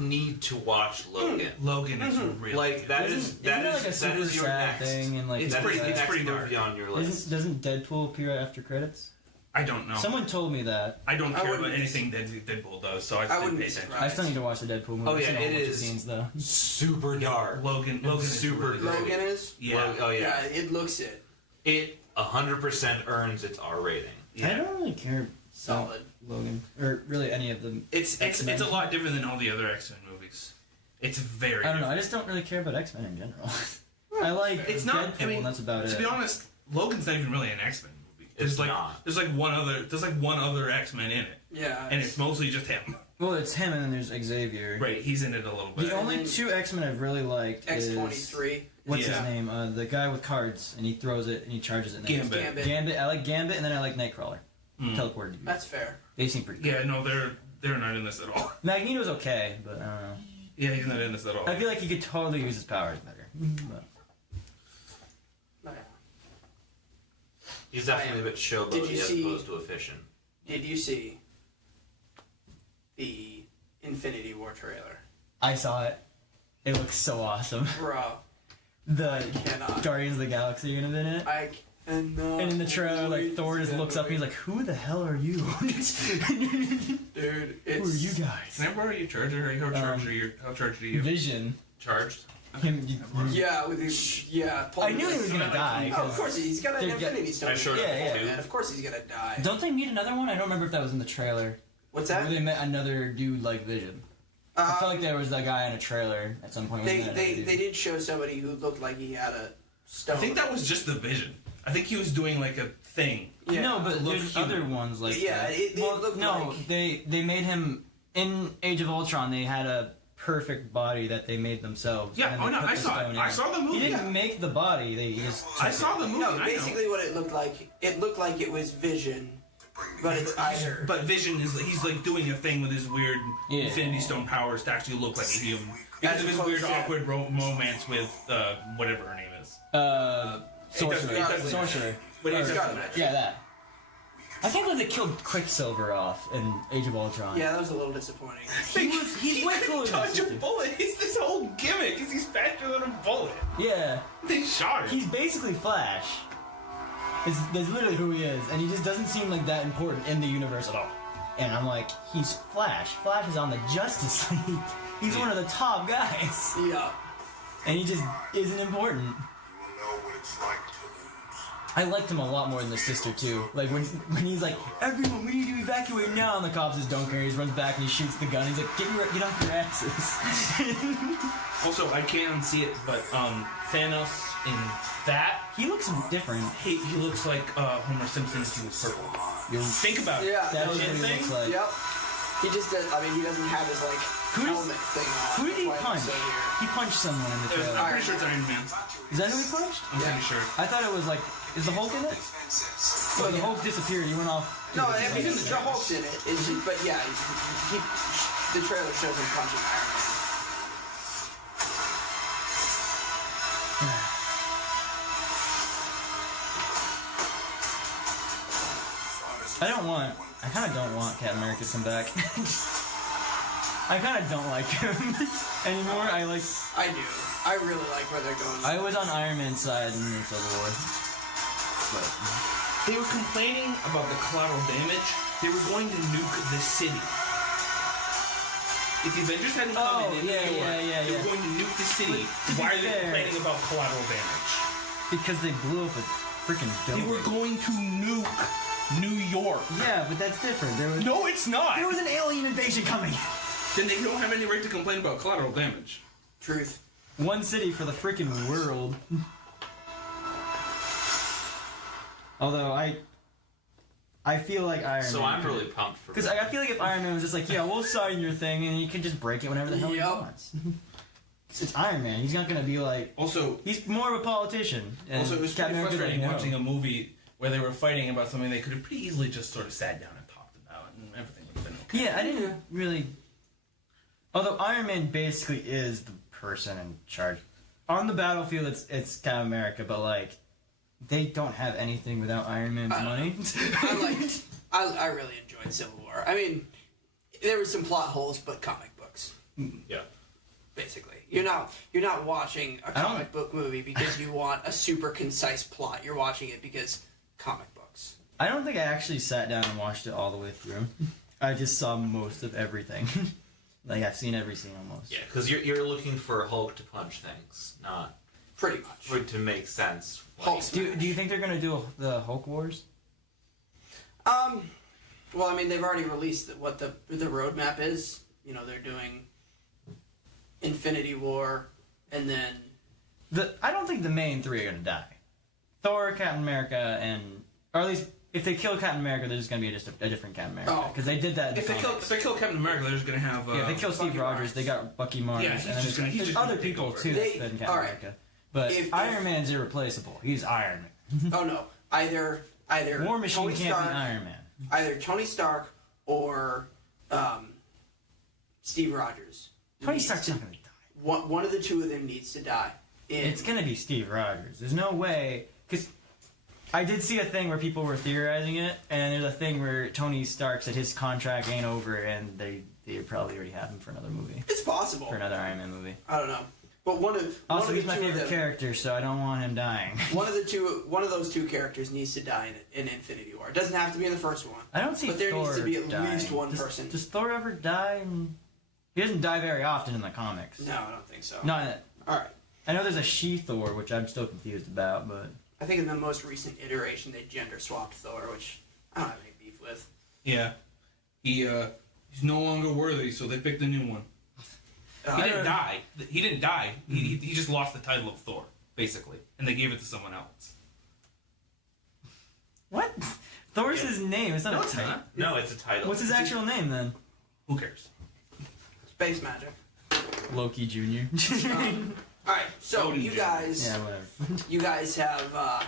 need to watch Logan. Logan is really Like that is Isn't that like a that super is your sad next. thing? And like It's That is pretty- the it's next pretty dark. movie on your list. doesn't Deadpool appear after credits? I don't know. Someone told me that. I don't I care wouldn't about be- anything that Deadpool does, so I I didn't wouldn't pay be attention. surprised. I still need to watch the Deadpool movie. Oh, yeah, I've seen a it whole bunch of is. scenes though. Super dark. Logan super is great. Logan is. Yeah. Oh yeah. It looks it. It 100% earns its R rating. I Yeah. don't really care Solid. about Logan or really any of them. It's X-Men. a lot different than all the other X-Men movies. It's very. I don't know. I different. just don't really care about X-Men in general. I like It's not. Deadpool, I mean, and that's about it. to be honest, Logan's not even really an X-Men movie. It's There's like not. there's like one other X-Men in it, Yeah. and it's mostly just him. Well, it's him and then there's Xavier. Right, he's in it a little bit. The only two X-Men I've really liked X-23. what's Yeah. his name? The guy with cards and he throws it and he charges it. And Gambit. Gambit. Gambit. I like Gambit and then I like Nightcrawler. Teleported. to me. That's fair. They seem pretty good. Yeah, no, they're not in this at all. Magneto's okay, but I don't know. Yeah, he's not in this at all. I feel like he could totally use his powers better. But Oh, yeah. He's definitely a bit Did showboaty you as see- opposed to efficient. Did you see the Infinity War trailer? I saw it. It looks so awesome. Bro, The cannot. Guardians of the Galaxy unit in it. I cannot. And in the trailer, like wait Thor to just see looks that up and he's movie. like, "Who the hell are you? Who Dude, are it's. you guys?" Can I borrow your charger? How charged are you? Vision. Charged? Yeah, with his, yeah. I knew he was gonna die. Oh, of course he's got an they're Infinity Stone. I showed it Man. Of course he's gonna die. Don't they meet another one? I don't remember if that was in the trailer. What's Where that? they met another dude like Vision. I felt like there was that guy in a trailer at some point. They did show somebody who looked like he had a stone. I think that was just the Vision. I think he was doing like a thing. Yeah. No, but look there's human. other ones like Yeah, that. it looked no, like- they made him in Age of Ultron. They had a perfect body that they made themselves. Yeah, and oh they no, put I the saw stone it. in. I saw the movie. He didn't Yeah. make the body. They just. I took saw it. the movie. No, I know. basically what it looked like it looked like it was Vision, but it's either. But Vision he's like doing a thing with his weird Yeah. Infinity Stone powers to actually look like a human. Because As of his opposed weird, to- awkward romance with whatever her name is. Sorcerer. it doesn't- Sorcerer. But it Or doesn't Scarlet matter. Witch. Yeah, that. I can't believe they killed Quicksilver off in Age of Ultron. Yeah, that was a little disappointing. He's way cooler than Dodge a Sister. bullet. He's this whole gimmick. He's faster than a bullet. Yeah, They shot him. he's basically Flash. That's literally who he is, and he just doesn't seem like that important in the universe at all. And I'm like, he's Flash. Flash is on the Justice League. He's one of the top guys, Yeah. and he just isn't important. I liked him a lot more than the sister too. Like when he's like, everyone, we need to evacuate now, and the cops just don't care. He just runs back and he shoots the gun. He's like, get off your asses. Also, I can't unsee it, but Thanos in that He looks different. he looks like Homer Simpson if he was purple. Think about it. Yeah. That is Chin what he thing? looks like. Yep. He just does. I mean, he doesn't have his like Who does- helmet thing on. Who did he That's why punch? it's so weird. He punched someone in the trailer. I'm pretty sure it's Iron Man. Is that who he punched? I'm pretty sure. I thought it was like, is the Hulk in it? Oh, the Hulk disappeared. He went off. No, I mean, the Hulk's in it. It's just, but yeah, the trailer shows him punching Iron Man. I kind of don't want Captain America to come back. I kind of don't like him anymore. I do. I really like where they're going. I was on Iron Man's side in the Civil War. They were complaining about the collateral damage. They were going to nuke the city. If the Avengers hadn't come in New York, they were going to nuke the city. But to be Why are they fair- complaining about collateral damage? Because they blew up a freaking They building. were going to nuke New York. Yeah, but that's different. No, it's not. There was an alien invasion coming. Then they don't have any right to complain about collateral damage. Truth. One city for the freaking world. Although I feel like Iron Man. So I'm really pumped for. Because I feel like if Iron Man was just like, yeah, we'll sign your thing, and he can just break it whenever the hell he Yep. wants. It's Iron Man. He's not gonna be like. Also, He's more of a politician. And it was Captain pretty America frustrating doesn't watching know. a movie where they were fighting about something they could have pretty easily just sort of sat down and talked about, and everything would have been okay. Yeah, I didn't really. Although Iron Man basically is the person in charge. On the battlefield, it's Captain America, but like, they don't have anything without Iron Man's money. I really enjoyed Civil War. I mean, there were some plot holes, but comic books. Yeah. Basically, you're not watching a comic book movie because you want a super concise plot. You're watching it because comic books. I don't think I actually sat down and watched it all the way through. I just saw most of everything. Like, I've seen every scene almost. Yeah, because you're looking for Hulk to punch things, not Pretty much. for it to make sense. Hulk Do you think they're gonna do the Hulk Wars? Well, I mean, they've already released what the roadmap is. You know, they're doing Infinity War, and then I don't think the main three are gonna die. Thor, Captain America, or at least if they kill Captain America, there's gonna be just a different Captain America. Oh. Because they did that. In the If they kill Captain America, they're just gonna have. yeah, if they kill Steve Bucky Rogers, Mars. they got Bucky Mars. Yeah, he's and then just gonna- he's there's just other gonna take people over. too They- that's been Captain alright. America. But If- Iron Man's irreplaceable. He's Iron Man. oh no, either War Machine Tony can't Stark, be Iron Man. either Tony Stark or Steve Rogers. Tony Stark's not gonna die. One of the two of them needs to die. It's gonna be Steve Rogers. There's no way, because I did see a thing where people were theorizing it, and there's a thing where Tony Stark said his contract ain't over, and they probably already have him for another movie, It's possible. for another Iron Man movie. I don't know, but Also, he's my favorite character, so I don't want him dying. One of those two characters needs to die in Infinity War. It doesn't have to be in the first one. I don't see. But there Thor needs to be at dying. least one Does- person. Does Thor ever die? He doesn't die very often in the comics. No, I don't think so. Not. All right. I know there's a she-Thor, which I'm still confused about, but... I think in the most recent iteration they gender swapped Thor, which I don't have any beef with. Yeah. He's no longer worthy, so they picked a new one. He didn't die. He didn't die. He just lost the title of Thor, basically, and they gave it to someone else. What? Thor's his name. It's not No, a it's title. not. No, it's a title. What's his actual name, then? Who cares? Space magic. Loki Jr. Alright, so Odin you Jr. guys Yeah, whatever. you guys have